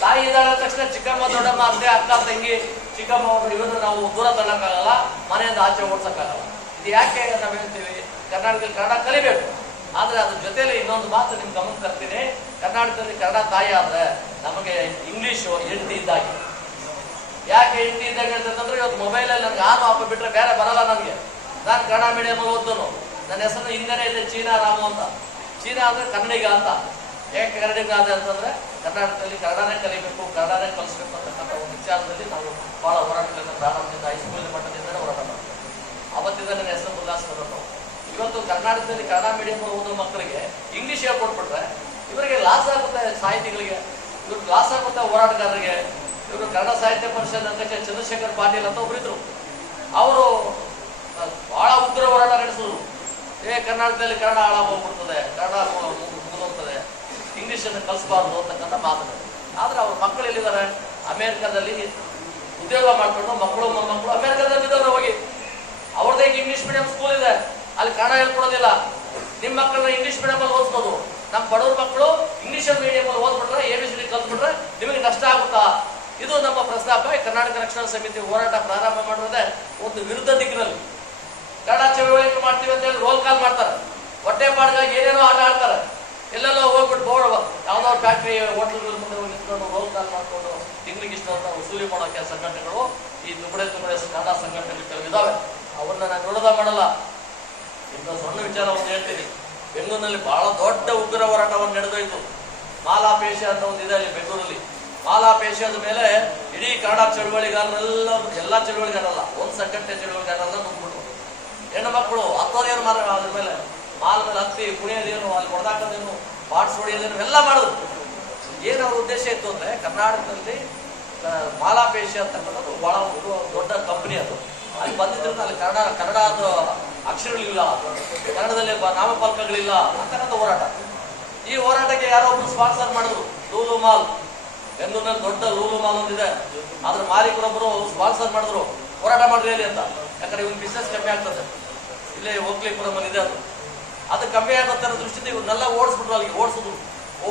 ತಾಯಿ ಇದ್ದಾಗ ತಕ್ಷಣ ಚಿಕ್ಕಮ್ಮ, ದೊಡ್ಡಮ್ಮ, ಅತ್ತೆ, ಅಕ್ಕ, ತಂಗಿ, ಚಿಕ್ಕಮ್ಮ ಅವರು ಇವನು ನಾವು ದೂರ ತಳ್ಳಕ್ಕಾಗಲ್ಲ, ಮನೆಯಿಂದ ಆಚೆ ಓಡ್ಸಕ್ಕಾಗಲ್ಲ. ಇದು ಯಾಕೆ ನಾವು ಹೇಳ್ತೀವಿ? ಕರ್ನಾಟಕದಲ್ಲಿ ಕನ್ನಡ ಕಲಿಬೇಕು. ಆದ್ರೆ ಅದ್ರ ಜೊತೆಯಲ್ಲಿ ಇನ್ನೊಂದು ಮಾತು ನಿಮ್ ಗಮನ ತರ್ತೀನಿ. ಕರ್ನಾಟಕದಲ್ಲಿ ಕನ್ನಡ ತಾಯಿ ಆದ್ರೆ ನಮಗೆ ಇಂಗ್ಲೀಷು ಹೆಂಡತಿ ಇದ್ದಾಗೆ. ಯಾಕೆ ಹಿಂದಿ ಇದ್ದಾಗ ಅಂತಂದ್ರೆ ಇವತ್ತು ಮೊಬೈಲಲ್ಲಿ ನನಗೆ ಆಪ ಹಾಕ ಬಿಟ್ರೆ ಬೇರೆ ಬರಲ್ಲ ನನಗೆ. ನಾನು ಕನ್ನಡ ಮೀಡಿಯಂ ಓದ್ತನು. ನನ್ನ ಹೆಸರು ಹಿಂದೆ ಇದೆ ಚೀನಾ ರಾಮು ಅಂತ. ಚೀನಾ ಅಂದ್ರೆ ಕನ್ನಡಿಗ ಅಂತ. ಯಾಕೆ ಕನ್ನಡಿಗ ಆದ ಅಂತಂದ್ರೆ ಕರ್ನಾಟಕದಲ್ಲಿ ಕನ್ನಡನೇ ಕಲಿಬೇಕು, ಕನ್ನಡನೇ ಕಲಿಸ್ಬೇಕು ಅಂತಕ್ಕಂಥ ಒಂದು ವಿಚಾರದಲ್ಲಿ ನಾವು ಬಹಳ ಹೋರಾಟಗಳನ್ನು ಪ್ರಾರಂಭದಿಂದ ಹೈಸ್ಕೂಲ್ ಮಟ್ಟದಿಂದಲೇ ಹೋರಾಟ ಮಾಡ್ತೀವಿ. ಅವತ್ತಿಂದ ನನ್ನ ಹೆಸರು ಉಲ್ಲಾಸ ಬರೋದು ಇವತ್ತು ಕರ್ನಾಟಕದಲ್ಲಿ ಕನ್ನಡ ಮೀಡಿಯಂ ಓದೋ ಮಕ್ಕಳಿಗೆ ಇಂಗ್ಲಿಷ್ ಹೇಳ್ಕೊಟ್ಬಿಟ್ರೆ, ಇವರಿಗೆ ಲಾಸ್ ಆಗುತ್ತೆ ಸಾಹಿತಿಗಳಿಗೆ. ಇವ್ರಿಗೆ ಲಾಸ್ ಆಗುತ್ತೆ ಹೋರಾಟಗಾರರಿಗೆ. ಇವರು ಕನ್ನಡ ಸಾಹಿತ್ಯ ಪರಿಷತ್ ಅಧ್ಯಕ್ಷ ಚಂದ್ರಶೇಖರ್ ಪಾಟೀಲ್ ಅಂತ ಒಬ್ಬರಿದ್ರು ಅವರು ಬಹಳ ಉಗ್ರ ಹೋರಾಟ ನಡೆಸಿದ್ರು. ಏ, ಕರ್ನಾಟಕದಲ್ಲಿ ಕನ್ನಡ ಹಾಳಾಗೋಗ್ಬಿಡ್ತದೆ ಕನ್ನಡ ಮುಗಿದೋಗ್ತದೆ ಇಂಗ್ಲಿಷ್ ಅನ್ನು ಕಲಿಸಬಾರ್ದು ಅಂತಕ್ಕಂಥ ಮಾತುಗಳು. ಆದ್ರೆ ಅವ್ರ ಮಕ್ಕಳು ಎಲ್ಲಿದ್ದಾರೆ? ಅಮೇರಿಕಾದಲ್ಲಿ ಉದ್ಯೋಗ ಮಾಡ್ಕೊಂಡು ಮಕ್ಕಳು ಮೊಮ್ಮಕ್ಕಳು ಅಮೇರಿಕಾದಲ್ಲಿ ಇದ್ದಾರೆ ಹೋಗಿ. ಅವ್ರದ್ದೇ ಇಂಗ್ಲಿಷ್ ಮೀಡಿಯಂ ಸ್ಕೂಲ್ ಇದೆ? ಅಲ್ಲಿ ಕನ್ನಡ ಹೇಳ್ಕೊಡೋದಿಲ್ಲ. ನಿಮ್ಮ ಮಕ್ಕಳನ್ನ ಇಂಗ್ಲಿಷ್ ಮೀಡಿಯಂ ಅಲ್ಲಿ ಓದಿಸ್ಬೋದು ನಮ್ಮ ಬಡವ್ರ ಮಕ್ಕಳು ಇಂಗ್ಲಿಷ್ ಮೀಡಿಯಂ ಅಲ್ಲಿ ಓದ್ಬಿಟ್ರೆ ಎ ಬಿ ಸಿ ಡಿ ನಿಮಗೆ ನಷ್ಟ ಆಗುತ್ತಾ? ಇದು ನಮ್ಮ ಪ್ರಸ್ತಾಪ. ಕರ್ನಾಟಕ ರಕ್ಷಣಾ ಸಮಿತಿ ಹೋರಾಟ ಪ್ರಾರಂಭ ಮಾಡುವುದೇ ಒಂದು ವಿರುದ್ಧ ದಿಕ್ಕಿನಲ್ಲಿ. ಕನ್ನಡ ಚಳವಳಿಕೆ ಮಾಡ್ತೀವಿ ಅಂತ ಹೇಳಿ ರೋಲ್ ಕಾಲ್ ಮಾಡ್ತಾರೆ. ಹೊಟ್ಟೆ ಪಾಡ್ಗಾಗಿ ಏನೇನೋ ಆಟ ಆಡ್ತಾರೆ. ಎಲ್ಲೆಲ್ಲೋ ಹೋಗ್ಬಿಟ್ಟು ಬೋರ್ಡ್ ಯಾವ್ದೋ ಫ್ಯಾಕ್ಟ್ರಿ ಹೋಟ್ಲ್ಗಳ ಮುಂದೆ ಹೋಗಿ ನಿಂತ್ಕೊಂಡು ರೋಲ್ ಕಾಲ್ ಮಾಡಿಕೊಂಡು ತಿಂಗಳಿಗೆ ಇಷ್ಟ ವಸೂಲಿ ಮಾಡೋಕೆ ಸಂಘಟನೆಗಳು ಈ ದುಬಡೆ ತುಕಡೆ ಕನ್ನಡ ಸಂಘಟನೆಗಳು ಕೆಲವಿದ್ದಾವೆ ಅವನ್ನ ನಾನು ವಿರೋಧ ಮಾಡಲ್ಲ. ಇಂಥ ಸಣ್ಣ ವಿಚಾರ ಒಂದು ಹೇಳ್ತೀನಿ. ಬೆಂಗಳೂರಿನಲ್ಲಿ ಬಹಳ ದೊಡ್ಡ ಉಗ್ರ ಹೋರಾಟವನ್ನು ನಡೆದೋಯ್ತು. ಮಾಲಾಪೇಶ ಅಂತ ಒಂದು ಇದೆ ಅಲ್ಲಿ ಬೆಂಗಳೂರಲ್ಲಿ. ಮಾಲಾಪೇಶದ ಮೇಲೆ ಇಡೀ ಕನ್ನಡ ಚಳುವಳಿಗಾರರೆಲ್ಲ ಎಲ್ಲ ಚಳುವಳಿಗಾರಲ್ಲ ಒಂದು ಸಂಘಟನೆ ಚಳುವಳಿಗಾರರೆಲ್ಲ ನುಗ್ಬಿಟ್ರು ಹೆಣ್ಣು ಮಕ್ಕಳು ಹತ್ತೋದೇನು ಮಾರ ಅದ್ರ ಮೇಲೆ ಮಾಲ್ ಮೇಲೆ ಹತ್ತಿ ಕುಣಿಯೋದೇನು ಅಲ್ಲಿ ಹೊಡೆದಾಕೋದೇನು ಪಾಟ್ಸ್ ಹೊಡೆಯೋದೇನು ಎಲ್ಲ ಮಾಡಿದ್ರು ಏನು ಅವ್ರ ಉದ್ದೇಶ ಇತ್ತು ಅಂದ್ರೆ ಕರ್ನಾಟಕದಲ್ಲಿ ಮಾಲಾಪೇಶ ಅಂತಕ್ಕಂಥದ್ದು ಬಹಳ ಒಂದು ದೊಡ್ಡ ಕಂಪನಿ ಅದು. ಅಲ್ಲಿ ಬಂದಿದ್ರಿಂದ ಅಲ್ಲಿ ಕನ್ನಡ, ಕನ್ನಡದ ಅಕ್ಷರಗಳಿಲ್ಲ, ಕನ್ನಡದಲ್ಲಿ ನಾಮಫಲಕಗಳಿಲ್ಲ ಅಂತಕ್ಕಂಥ ಹೋರಾಟ. ಈ ಹೋರಾಟಕ್ಕೆ ಯಾರೋ ಒಬ್ರು ಸ್ಪಾನ್ಸರ್ ಮಾಡಿದ್ರು, ಲೂಲು ಮಾಲ್. ಬೆಂಗಳೂರಿನಲ್ಲಿ ದೊಡ್ಡ ಲೂಲು ಮಾಲ್ ಒಂದಿದೆ ಅದ್ರ ಮಾಲೀಕರೊಬ್ಬರು ಸ್ಪಾನ್ಸರ್ ಮಾಡಿದ್ರು. ಹೋರಾಟ ಮಾಡ್ರಿ ಅಲ್ಲಿ ಅಂತ. ಯಾಕಂದ್ರೆ ಇವನ್ ಬಿಸ್ನೆಸ್ ಕಮ್ಮಿ ಆಗ್ತದೆ. ಇಲ್ಲೇ ಹೋಗ್ಲಿಪುರಂ ಇದೆ ಅದು. ಅದು ಕಮ್ಮಿ ಆಗುತ್ತೆ ಅನ್ನೋ ದೃಷ್ಟಿಯಿಂದ ಇವನ್ನೆಲ್ಲ ಓಡಿಸ್ಬಿಟ್ರು ಅಲ್ಲಿ ಓಡಿಸಿದ್ರು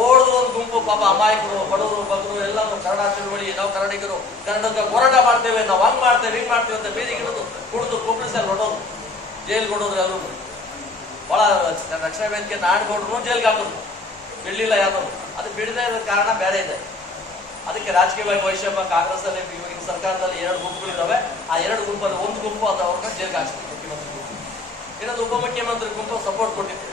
ಓಡಿದ್ರು ಒಂದು ಗುಂಪು, ಪಾಪ ಅಮಾಯಕರು, ಬಡವರು ಬಗರು ಎಲ್ಲರೂ ಕನ್ನಡ ಚಳುವಳಿ, ನಾವು ಕನ್ನಡಿಗರು. ಕನ್ನಡಕ್ಕೆ ಹೋರಾಟ ಮಾಡ್ತೇವೆ, ನಾವು ಹಂಗ್ ಮಾಡ್ತೇವೆ, ಹಿಂಗ್ ಮಾಡ್ತೇವೆ ಅಂತ ಬೀದಿಗೆ ಗಿಡದು ಕುಡಿದು ಕುಬ್ಳಿಸಿ ಅಲ್ಲಿ ಹೊಡೋದು ಜೈಲ್ ಕೊಡೋದ್ರೆ ಎಲ್ಲರೂ. ಬಹಳ ರಕ್ಷಣಾ ವೇದಿಕೆ ನಾಡ್ಕೊಟ್ರು ಜೈಲ್ಗೆ ಹಾಕೋದು ಬಿಡ್ಲಿಲ್ಲ ಯಾರು. ಅದು ಬಿಡದೇ ಇರೋ ಕಾರಣ ಬೇರೆ ಇದೆ. ಅದಕ್ಕೆ ರಾಜಕೀಯವಾಗಿ ವೈಷಮ್ಯ ಕಾಂಗ್ರೆಸ್ ಅಲ್ಲಿ ಇವಾಗಿನ ಸರ್ಕಾರದಲ್ಲಿ ಎರಡು ಗುಂಪುಗಳಿದಾವೆ ಆ ಎರಡು ಗುಂಪಲ್ಲಿ ಒಂದು ಗುಂಪು ಅದು ಅವ್ರನ್ನ ಜೈಲ್ಗೆ ಹಾಕ್ಸಿದ್ರು ಮುಖ್ಯಮಂತ್ರಿ ಗುಂಪು. ಇನ್ನೊಂದು ಉಪಮುಖ್ಯಮಂತ್ರಿ ಗುಂಪು ಸಪೋರ್ಟ್ ಕೊಟ್ಟಿತ್ತು.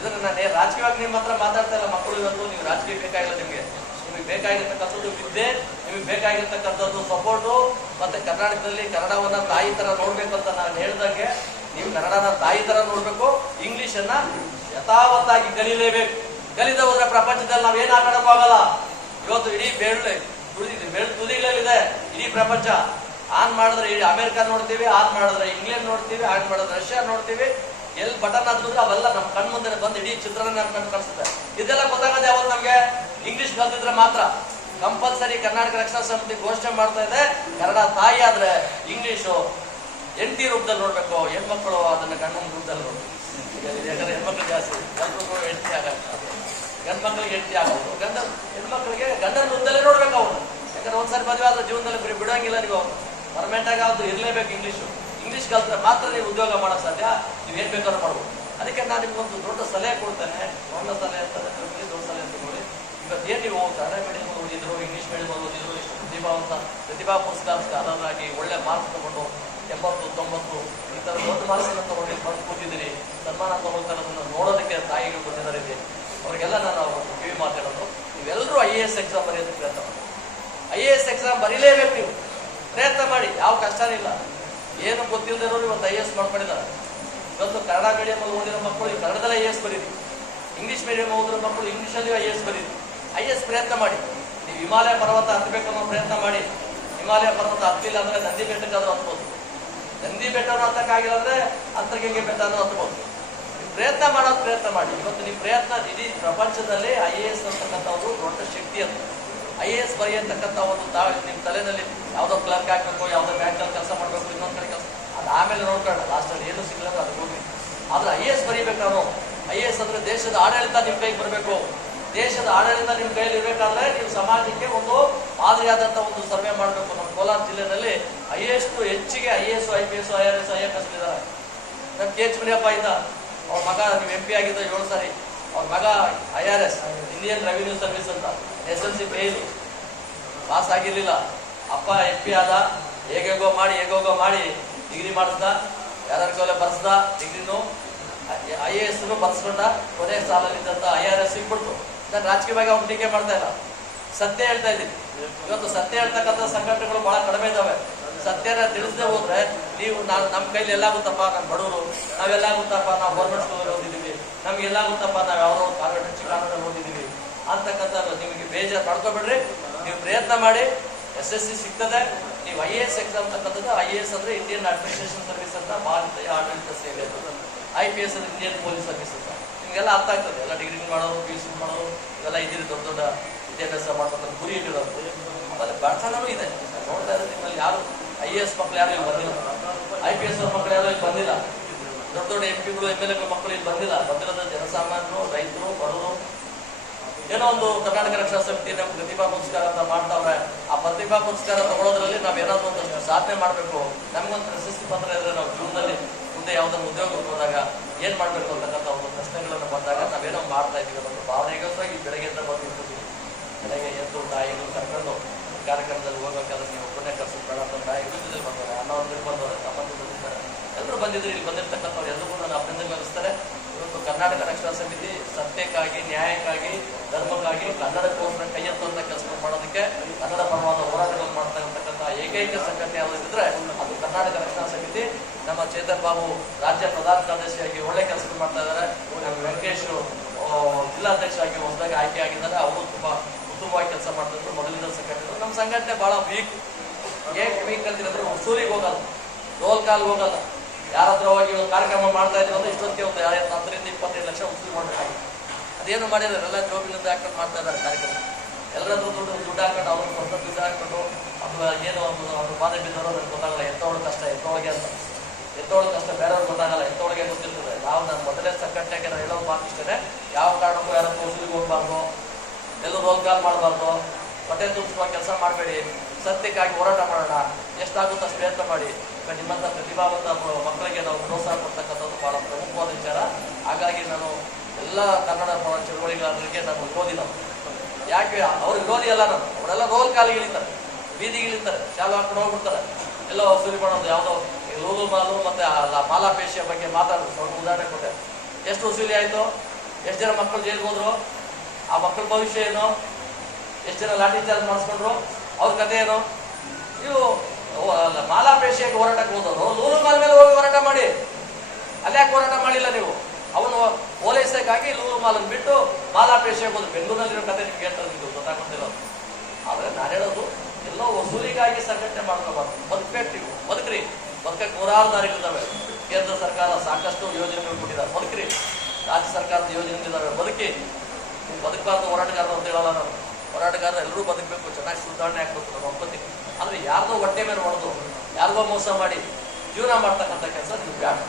ಇದನ್ನ ನಾನು ರಾಜಕೀಯವಾಗಿ ನಿಮ್ಮ ಹತ್ರ ಮಾತಾಡ್ತಾ ಇಲ್ಲ, ಮಕ್ಕಳು ಇವತ್ತು ನೀವು ರಾಜಕೀಯ ಬೇಕಾಗಿಲ್ಲ ನಿಮಗೆ. ನಿಮಗೆ ಬೇಕಾಗಿರ್ತಕ್ಕಂಥದ್ದು ವಿದ್ಯೆ, ನಿಮಗೆ ಬೇಕಾಗಿರ್ತಕ್ಕಂಥದ್ದು ಸಪೋರ್ಟು ಮತ್ತೆ ಕರ್ನಾಟಕದಲ್ಲಿ ಕನ್ನಡವನ್ನ ತಾಯಿ ತರ ನೋಡ್ಬೇಕು ಅಂತ ನಾನು ಹೇಳ್ದಂಗೆ ನೀವು ಕನ್ನಡನ ತಾಯಿ ತರ ನೋಡ್ಬೇಕು ಇಂಗ್ಲಿಷ್ ಅನ್ನ ಯಥಾವತ್ತಾಗಿ ಕಲೀಲೇಬೇಕು. ಕಲಿದ ಹೋದ್ರೆ ಪ್ರಪಂಚದಲ್ಲಿ ನಾವ್ ಏನ್ ಆಟಾಡಕ್ಕೂ ಆಗಲ್ಲ. ಇವತ್ತು ಇಡೀ ಬೇಳೆ ಬೇಳೆ ತುದಿಗಳಲ್ಲಿದೆ ಇಡೀ ಪ್ರಪಂಚ ಆನ್ ಮಾಡಿದ್ರೆ ಇಡೀ ಅಮೆರಿಕ ನೋಡ್ತೀವಿ, ಆನ್ ಮಾಡಿದ್ರೆ ಇಂಗ್ಲೆಂಡ್ ನೋಡ್ತೀವಿ, ಆನ್ ಮಾಡಿದ್ರೆ ರಷ್ಯಾ ನೋಡ್ತೀವಿ. ಎಲ್ಲಿ ಬಟನ್ ಹಾಕಿದ್ರು ಅವೆಲ್ಲ ನಮ್ಮ ಕಣ್ ಮುಂದೆ ಬಂದು ಇಡೀ ಚಿತ್ರನ ನಮ್ಮ ಕಣ್ ಕಾಣಿಸುತ್ತೆ. ಇದೆಲ್ಲ ಗೊತ್ತಾಗದೆ ಯಾವತ್ತು ನಮಗೆ ಇಂಗ್ಲಿಷ್ ಕಲ್ತಿದ್ರೆ ಮಾತ್ರ ಕಂಪಲ್ಸರಿ ಕರ್ನಾಟಕ ರಕ್ಷಣಾ ಸಮಿತಿ ಘೋಷಣೆ ಮಾಡ್ತಾ ಇದೆ. ಕನ್ನಡ ತಾಯಿ ಆದ್ರೆ ಇಂಗ್ಲಿಷು ಎಂಟಿ ರೂಪದಲ್ಲಿ ನೋಡ್ಬೇಕು, ಹೆಣ್ಮಕ್ಳು ಅದನ್ನ ಗಂಡನ ರೂಪದಲ್ಲಿ ನೋಡ್ಬೇಕು. ಯಾಕಂದ್ರೆ ಹೆಣ್ಮಕ್ಳು ಜಾಸ್ತಿ ಎಲ್ಲರೂ ಹೆಂಡತಿ ಗಂಡ್ಮಕ್ಳಿಗೆ ಹೆಂಡತಿ ಆಗೋದು ಗಂಡ, ಹೆಣ್ಮಕ್ಳಿಗೆ ಗಂಡನ ಮುಂದಲೇ ನೋಡ್ಬೇಕು ಅವನು. ಯಾಕಂದ್ರೆ ಒಂದ್ಸರಿ ಮದುವೆ ಆದ್ರೆ ಜೀವನದಲ್ಲಿ ಬರೀ ಬಿಡೋಂಗಿಲ್ಲ ನೀವು ಅವನು. ಪರ್ಮನೆಂಟ್ ಆಗಿ ಅವ್ರು ಇರಲೇಬೇಕು ಇಂಗ್ಲೀಷು. ಇಂಗ್ಲಿಷ್ ಕಲ್ತ್ರೆ ಮಾತ್ರ ನೀವು ಉದ್ಯೋಗ ಮಾಡೋ ಸಾಧ್ಯ. ನೀವು ಏನ್ ಬೇಕಾದ್ರೂ ಮಾಡ್ಬೋದು. ಅದಕ್ಕೆ ನಾನು ನಿಮ್ಗೊಂದು ದೊಡ್ಡ ಸಲಹೆ ಕೊಡ್ತೇನೆ. ದೊಡ್ಡ ಸಲಹೆ ಅಂತ ದೊಡ್ಡ ಸಲಹೆ ಅಂತ ನೋಡಿ. ಇವತ್ತು ಏನ್ ನೀವು ಕನ್ನಡ ಮೀಡಿಯಂ ಓದಿದ್ರು ಇಂಗ್ಲೀಷ್ ಮೀಡಿಯಂ ಓದಿದ್ರು ಇಷ್ಟು ಪ್ರತಿಭಾವಂತ ಪ್ರತಿಭಾ ಪುರಸ್ಕಾರರಾಗಿ ಒಳ್ಳೆ ಮಾರ್ಕ್ಸ್ ತಗೊಂಡು ಎಂಬತ್ತು, ತೊಂಬತ್ತು, ಈ ಥರ ದೊಡ್ಡ ಮಾರ್ಕ್ಸ್ ತಗೊಂಡು ಬಂದು ಕೂತಿದ್ದೀರಿ. ಸನ್ಮಾನ ತಗೊಳ್ತಾರೆ ಅದನ್ನು ನೋಡೋದಕ್ಕೆ ತಾಯಿಗಳು ಬಂದಿದ್ದಾರೆ ಅವರಿಗೆಲ್ಲ ನಾನು ಕಿವಿ ಮಾತಾಡೋದು ನೀವೆಲ್ಲರೂ ಐ ಎ ಎಸ್ ಎಕ್ಸಾಮ್ ಬರೆಯೋದಕ್ಕೆ ಪ್ರಯತ್ನ ಮಾಡಿ. ಐ ಎ ಎಸ್ ಎಕ್ಸಾಮ್ ಬರೀಲೇಬೇಕು ನೀವು. ಪ್ರಯತ್ನ ಮಾಡಿ. ಯಾವ ಕಷ್ಟನೇ ಇಲ್ಲ. ಏನು ಗೊತ್ತಿಲ್ಲದೆ ಇರೋರು ಇವತ್ತು ಐ ಎ ಎಸ್ ಮಾಡ್ಕೊಂಡಿದ್ದಾರೆ. ಇವತ್ತು ಕನ್ನಡ ಮೀಡಿಯಂ ಅಲ್ಲಿ ಓದಿರೋ ಮಕ್ಕಳು ಕನ್ನಡದಲ್ಲೇ ಐ ಎಸ್ ಬರೀರಿ. ಇಂಗ್ಲೀಷ್ ಮೀಡಿಯಂ ಓದಿರೋ ಮಕ್ಕಳು ಇಂಗ್ಲೀಷಲ್ಲಿ ಐ ಎ ಎಸ್ ಬರೀರಿ. ಐ ಎ ಎಸ್ ಪ್ರಯತ್ನ ಮಾಡಿ. ನೀವು ಹಿಮಾಲಯ ಪರ್ವತ ಹತ್ತಬೇಕು ಅನ್ನೋ ಪ್ರಯತ್ನ ಮಾಡಿ. ಹಿಮಾಲಯ ಪರ್ವತ ಹತ್ತಿಲ್ಲ ಅಂದ್ರೆ ನಂದಿ ಬೆಟ್ಟಕ್ಕಾದ್ರೂ ಹತ್ಬೋದು. ನಂದಿ ಬೆಟ್ಟನೂ ಹತ್ತಕ್ಕಾಗಿಲ್ಲ ಅಂದ್ರೆ ಅಂತರ್ಗಂಗೆ ಬೆಟ್ಟನೂ ಹತ್ಬೋದು. ಪ್ರಯತ್ನ ಮಾಡೋ ಪ್ರಯತ್ನ ಮಾಡಿ. ಇವತ್ತು ನಿಮ್ಮ ಪ್ರಯತ್ನ ಇಡೀ ಪ್ರಪಂಚದಲ್ಲಿ ಐ ಎ ಎಸ್ ಅಂತಕ್ಕಂಥದ್ದು ದೊಡ್ಡ ಶಕ್ತಿ ಅಂತ ಐ ಎ ಎಸ್ ಬರೆಯತಕ್ಕಂಥ ಒಂದು ತಾವು ನಿಮ್ಮ ತಲೆಯಲ್ಲಿ ಯಾವುದೋ ಕ್ಲರ್ಕ್ ಹಾಕಬೇಕು, ಯಾವುದೋ ಬ್ಯಾಂಕಲ್ಲಿ ಕೆಲಸ ಮಾಡಬೇಕು, ಇನ್ನೊಂದು ಕಡೆ ಕೆಲಸ ಅದು ಆಮೇಲೆ ನೋಡ್ಕೊಳ್ಳೋಣ. ಲಾಸ್ಟಲ್ಲಿ ಏನು ಸಿಗಲ್ಲ ಅದು ಹೋಗಿ ಆದರೆ ಐ ಎ ಎಸ್ ಬರೀಬೇಕು ಐ ಎ ಎಸ್ ಅಂದ್ರೆ ದೇಶದ ಆಡಳಿತ ನಿಮ್ಮ ಕೈಗೆ ಬರಬೇಕು. ದೇಶದ ಆಡಳಿತ ನಿಮ್ಮ ಕೈಯಲ್ಲಿ ಇರಬೇಕಾದ್ರೆ ನೀವು ಸಮಾಜಕ್ಕೆ ಒಂದು ಮಾದರಿಯಾದಂಥ ಒಂದು ಸರ್ವೆ ಮಾಡಬೇಕು. ನಮ್ಮ ಕೋಲಾರ ಜಿಲ್ಲೆಯಲ್ಲಿ ಐ ಹೆಚ್ಚಿಗೆ I A S I P S I R S I F S ಇದ್ದಾರೆ ನಮ್ಮ ಕೆ ಎಚ್ ಮುನಿಯಪ್ಪ ಇದ್ದ. ಅವ್ರ ಮಗ ನೀವು ಎಂ ಪಿ ಆಗಿದ್ದ ಏಳು ಸಾರಿ. ಅವ್ರ ಮಗ I R S Indian revenue service ಅಂತ S L C fail pass ಆಗಿರಲಿಲ್ಲ. ಅಪ್ಪ ಎಂ ಪಿ ಆದ, ಹೇಗೇಗೋ ಮಾಡಿ, ಹೇಗೋಗೋ ಮಾಡಿ ಡಿಗ್ರಿ ಮಾಡಿಸ್ದ, ಯಾರ್ಯಾರ ಕೋಲೆ ಬರ್ಸ್ದ ಡಿಗ್ರಿನೂ ಐ ಎ ಎಸ್ನು ಬರ್ಸ್ಕೊಂಡ, ಕೊನೆ ಸಾಲಲ್ಲಿದ್ದಂಥ ಐ ಆರ್ ಎಸ್ ಇಟ್ಬಿಡ್ತು ನಾನು ರಾಜಕೀಯವಾಗಿ ಅವ್ನು ಟೀಕೆ ಮಾಡ್ತಾ ಇಲ್ಲ. ಸತ್ಯ ಹೇಳ್ತಾ ಇದ್ದೀನಿ. ಇವತ್ತು ಸತ್ಯ ಹೇಳ್ತಕ್ಕಂಥ ಸಂಘಟನೆಗಳು ಭಾಳ ಕಡಿಮೆ ಇದಾವೆ. ಸತ್ಯನ ತಿಳಿಸದೆ ಹೋದ್ರೆ ನೀವು ನಾನು ನಮ್ಮ ಕೈಲಿ ಎಲ್ಲ ಗೊತ್ತಪ್ಪ ನಮ್ಮ ಬಡವರು ನಾವೆಲ್ಲ ಗೊತ್ತಪ್ಪ ನಾವು ಗೌರ್ಮೆಂಟ್ ಸ್ಕೂಲಲ್ಲಿ ಓದಿದ್ದೀವಿ ನಮಗೆಲ್ಲ ಗೊತ್ತಪ್ಪ ನಾವು ಯಾವ್ದೋ ಕಾನೂನು ಹೆಚ್ಚು ಕಾನೂನಲ್ಲಿ ಓದಿದೀವಿ ಅಂತಕ್ಕಂಥ ನಿಮಗೆ ಬೇಜಾರು ಮಾಡ್ಕೋಬೇಡ್ರಿ. ನೀವು ಪ್ರಯತ್ನ ಮಾಡಿ ಎಸ್ ಎಸ್ ಸಿ ಸಿಗ್ತದೆ, ನೀವು ಐ ಎ ಎಸ್ ಎಕ್ಸಾಮ್ ತಕ್ಕಂಥದ್ದು ಐ ಎ ಎಸ್ ಅಂದ್ರೆ ಇಂಡಿಯನ್ ಅಡ್ಮಿನಿಸ್ಟ್ರೇಷನ್ ಸರ್ವಿಸ್ ಅಂತ ಭಾರತೀಯ ಆಡಳಿತ ಸೇವೆ ಅಂತ ಐ ಪಿ ಎಸ್ ಅಂದ್ರೆ ಇಂಡಿಯನ್ ಪೊಲೀಸ್ ಸರ್ವಿಸ್ ಅಂತ. ನಿಮಗೆಲ್ಲ ಅರ್ಥ ಆಗ್ತದೆ, ಎಲ್ಲ ಡಿಗ್ರಿ ಮಾಡೋರು ಪಿ ಯು ಸಿ ಮಾಡೋರು, ಇವೆಲ್ಲ ಇದ್ದೀರಿ ದೊಡ್ಡ ದೊಡ್ಡ ವಿದ್ಯಾಭ್ಯಾಸ ಮಾಡ್ತಕ್ಕಂಥ ಗುರಿ ಇಟ್ಟಿರೋದು ಆಮೇಲೆ ಬಡತನವೂ ಇದೆ, ನೋಡ್ತಾ ನಿಮ್ಮಲ್ಲಿ ಯಾರು ಐ ಎ ಎಸ್ ಮಕ್ಕಳು ಯಾರು ಇಲ್ಲಿ ಬಂದಿಲ್ಲ? ಐ ಪಿ ಎಸ್ ಮಕ್ಕಳು ಯಾರು ಇಲ್ಲಿ ಬಂದಿಲ್ಲ? ದೊಡ್ಡ ದೊಡ್ಡ ಎಂ ಪಿಗಳು ಎಂ ಎಲ್ ಎ ಮಕ್ಕಳು ಇಲ್ಲಿ ಬಂದಿಲ್ಲ. ಬಂದಿರೋದ್ರ ಜನಸಾಮಾನ್ಯರು, ರೈತರು, ಬಡವರು. ಏನೋ ಒಂದು ಕರ್ನಾಟಕ ರಕ್ಷಣಾ ಸಮಿತಿ ನಮ್ಮ ಪ್ರತಿಭಾ ಪುರಸ್ಕಾರ ಅಂತ ಮಾಡ್ತಾವ್ರೆ. ಆ ಪ್ರತಿಭಾ ಪುರಸ್ಕಾರ ತಗೊಳೋದ್ರಲ್ಲಿ ನಾವ್ ಏನಾದ್ರು ಒಂದಷ್ಟು ಸಾಧನೆ ಮಾಡಬೇಕು. ನಮ್ಗೊಂದು ಪ್ರಶಸ್ತಿ ಪತ್ರ ಇದ್ರೆ ನಾವು ಜೀವನದಲ್ಲಿ ಮುಂದೆ ಯಾವ್ದಾದ್ರು ಉದ್ಯೋಗಕ್ಕೆ ಹೋದಾಗ ಏನ್ ಮಾಡ್ಬೇಕು ಅಂತಕ್ಕಂಥ ಒಂದು ಪ್ರಶ್ನೆಗಳನ್ನು ಬಂದಾಗ ನಾವೇನೋ ಮಾಡ್ತಾ ಇದೀವಿ ಅನ್ನೋದು ಭಾವನೆಗೋಸ್ಕರ ಈ ಬೆಳಗ್ಗೆ ಬಂದಿರ್ತೀವಿ ಬೆಳಗ್ಗೆ ಎದ್ದು ತಾಯಿಗಳು ಕರ್ಕೊಂಡು ಕಾರ್ಯಕ್ರಮದಲ್ಲಿ ಹೋಗ್ಬೇಕಾದ್ರೆ ನೀವು ಒಬ್ಬನೇ ಕೆಲಸ ಬೇಡ ಅಂತ ಜೊತೆ ಬಂದವರು ಅಣ್ಣವ್ರು ಬಂದವರು ತಮ್ಮಂದಿರು ಬಂದಿದ್ದಾರೆ ಎಲ್ಲರೂ ಬಂದಿದ್ರು, ಇಲ್ಲಿ ಬಂದಿರ್ತಕ್ಕಂಥವ್ರು ಎಲ್ಲರಿಗೂ ನಾನು ಅಭಿನಂದನೆ ವ್ಯವಸ್ಥೆ ಇವತ್ತು ಕರ್ನಾಟಕ ರಕ್ಷಣಾ ಸಮಿತಿ ಸತ್ಯಕ್ಕಾಗಿ, ನ್ಯಾಯಕ್ಕಾಗಿ, ಧರ್ಮಕ್ಕಾಗಿ ಕನ್ನಡಕ್ಕೋಸ್ಕರ ಕೈ ಎತ್ತುವಂತ ಕೆಲಸ ಮಾಡೋದಕ್ಕೆ ಕನ್ನಡ ಪರವಾದ ಹೋರಾಟಗಳನ್ನು ಮಾಡ್ತಾ ಏಕೈಕ ಸಂಘಟನೆ ಯಾವುದಿದ್ರೆ ಅದು ಕರ್ನಾಟಕ ರಕ್ಷಣಾ ಸಮಿತಿ. ನಮ್ಮ ಚೇತನ್ ಬಾಬು ರಾಜ್ಯ ಪ್ರಧಾನ ಕಾರ್ಯದರ್ಶಿಯಾಗಿ ಒಳ್ಳೆ ಕೆಲಸ ಮಾಡ್ತಾ ಇದ್ದಾರೆ. ವೆಂಕಟೇಶ್ ಜಿಲ್ಲಾಧ್ಯಕ್ಷರಾಗಿ ಹೊಸದಾಗಿ ಆಯ್ಕೆ ಆಗಿದ್ದಾರೆ. ಅವರು ತುಂಬಾ ಉತ್ತಮವಾಗಿ ಕೆಲಸ ಮಾಡ್ತಿದ್ರು. ಮೊದಲಿಂದ ಸಂಘಟನೆ. ನಮ್ಮ ಸಂಘಟನೆ ಬಹಳ ವೀಕ್ ಏಕ್ ವೀಕ್ ಅಂತಿರೋದ್ರೆ ಹುಸೂರಿಗೆ ಹೋಗಲ್ಲ. ರೋಲ್ ಕಾಲ್ ಹೋಗಲ್ಲ. ಯಾರ ಹತ್ರ ಹೋಗಿ ಒಂದು ಕಾರ್ಯಕ್ರಮ ಮಾಡ್ತಾ ಇದ್ರು ಅಂದ್ರೆ ಇಷ್ಟೊತ್ತಿಗೆ ಒಂದು ಹತ್ತರಿಂದ ಇಪ್ಪತ್ತೈದು ಲಕ್ಷ ವಸೂಲಿ ಮಾಡಬೇಕಾಗಿತ್ತು ಅದೇನು ಮಾಡಿದ್ರೆ ಎಲ್ಲ ಜೋಬಿನಿಂದ ಹಾಕೊಂಡು ಮಾಡ್ತಾ ಇದ್ದಾರೆ ಕಾರ್ಯಕ್ರಮ. ಎಲ್ಲರೂ ದುಡ್ಡು ದುಡ್ಡು ಹಾಕೊಂಡು ಅವ್ರಿಗೆ ಸ್ವಂತ ದುಡ್ಡು ಹಾಕೊಂಡು ಅಥವಾ ಏನೋ ಒಂದು ಅವ್ರ ಬಾಧೆ ಬಿದ್ದವರು ಅದಕ್ಕೆ ಗೊತ್ತಾಗಲ್ಲ. ಎತ್ತೋಳು ಕಷ್ಟ ಎತ್ತೋಳಿಗೆ ಅಂತ. ಎತ್ತೋಳು ಕಷ್ಟ, ಬೇರೆಯವ್ರಿಗೆ ಗೊತ್ತಾಗಲ್ಲ. ಎತ್ತೋಳಿಗೆ ಗೊತ್ತಿರ್ತದೆ? ನಾವು ನಾನು ಮೊದಲೇ ಸಂಘಟನೆಗೆ ಹೇಳೋ ಮಾತಿಷ್ಟೇ ಯಾವ ಕಾರಣಕ್ಕೂ ಯಾರಕ್ಕೂ ಉಸಿರಿಗೆ ಹೋಗ್ಬಾರ್ದು. ಎಲ್ಲೂ ಕಾಲ್ ಮಾಡಬಾರ್ದು. ಹೊಟ್ಟೆ ತುಂಬಿಸುವ ಕೆಲಸ ಮಾಡಬೇಡಿ. ಸತ್ಯಕ್ಕಾಗಿ ಹೋರಾಟ ಮಾಡೋಣ. ಎಷ್ಟಾಗುತ್ತೋ ಅಷ್ಟು ಪ್ರಯತ್ನ ಮಾಡಿ. ನಿಮ್ಮಂಥ ಪ್ರತಿಭಾವಂತ ಮಕ್ಕಳಿಗೆ ನಾವು ಪ್ರೋತ್ಸಾಹ ಕೊಡ್ತಕ್ಕಂಥದ್ದು ಬಹಳ ಪ್ರಮುಖವಾದ ವಿಚಾರ. ಹಾಗಾಗಿ ನಾನು ಎಲ್ಲ ಕನ್ನಡ ಚಳುವಳಿಗಾರರಿಗೆ ನಾನು ವಿರೋಧಿ ನಾವು ಯಾಕೆ ಅವ್ರ ವಿರೋಧಿ ಅಲ್ಲ ನಾನು. ಅವರೆಲ್ಲ ರೋಲ್ ಕಾಲಿಗೆ ಇಳಿತಾರೆ ಬೀದಿಗೆ ಇಳಿತಾರೆ ಶಾಲೆ ಹಾಕೊಂಡು ಹೋಗ್ಬಿಡ್ತಾರೆ. ಎಲ್ಲ ವಸೂಲಿ ಮಾಡೋದು ಯಾವುದೋ ಲೂಲು ಮಾಲು ಮತ್ತೆ ಮಾಲಾಪೇಶಿಯ ಬಗ್ಗೆ ಮಾತಾಡೋದು ಸ್ವಲ್ಪ ಉದಾಹರಣೆ ಕೊಟ್ಟೆ. ಎಷ್ಟು ವಸೂಲಿ ಆಯಿತು? ಎಷ್ಟು ಜನ ಮಕ್ಕಳು ಜೈಲಿಗೆ ಹೋದ್ರು? ಆ ಮಕ್ಕಳ ಭವಿಷ್ಯ ಏನು? ಎಷ್ಟು ಜನ ಲಾಠಿ ಚಾರ್ಜ್ ಮಾಡಿಸ್ಕೊಂಡ್ರು? ಅವ್ರ ಕಥೆ ಏನು? ನೀವು ಮಾಲಾಪೇಶಿಯಾಗಿ ಹೋರಾಟಕ್ಕೆ ಹೋದವರು ಲೂಲು ಮಾಲ್ ಮೇಲೆ ಹೋಗಿ ಹೋರಾಟ ಮಾಡಿ. ಅಲ್ಲೇ ಹೋರಾಟ ಮಾಡಿಲ್ಲ ನೀವು? ಅವನು ಓಲೈಸಕ್ಕಾಗಿ ಲೂಲು ಮಾಲನ್ನು ಬಿಟ್ಟು ಮಾಲಾಪೇಶಿಯಾಗಿ ಹೋದ್ರು. ಬೆಂಗಳೂರಿನಲ್ಲಿರೋ ಕಥೆ ನಿಮ್ಗೆ ಹೇಳ್ತಾರೆ ನಿಮ್ಗೆ ಗೊತ್ತಾಗ್ತಿಲ್ಲ ಆದ್ರೆ ನಾನು ಹೇಳೋದು, ಎಲ್ಲೋ ವಸೂಲಿಗಾಗಿ ಸಂಘಟನೆ ಮಾಡ್ಕೋಬಾರ್ದು ಬದುಕಬೇಕು ನೀವು. ಬದುಕ್ರಿ. ಬದುಕಕ್ಕೆ ನೂರಾರು ದಾರಿಗಳಿದ್ದಾವೆ. ಕೇಂದ್ರ ಸರ್ಕಾರ ಸಾಕಷ್ಟು ಯೋಜನೆಗಳು ಕೊಟ್ಟಿದ್ದಾರೆ. ಬದುಕ್ರಿ. ರಾಜ್ಯ ಸರ್ಕಾರದ ಯೋಜನೆಗಳಿದ್ದಾವೆ. ಬದುಕಿ. ಬದುಕಬಾರ್ದು, ಹೋರಾಟಗಾರರು ಅಂತ ಹೇಳಲ್ಲ ನಾನು ಹೋರಾಟಗಾರರು ಎಲ್ಲರೂ ಬದುಕಬೇಕು, ಚೆನ್ನಾಗಿ ಸುಧಾರಣೆ ಆಗ್ಬೇಕು ನಮ್ಮ ಒಪ್ಪತ್ತಿ ಆದರೆ ಯಾರ್ದೋ ಹೊಟ್ಟೆ ಮೇಲೆ ಹೊಡೆದು ಯಾರಿಗೋ ಮೋಸ ಮಾಡಿ ಜೀವನ ಮಾಡ್ತಕ್ಕಂಥ ಕೆಲಸ ನೀವು ಬ್ಯಾಡ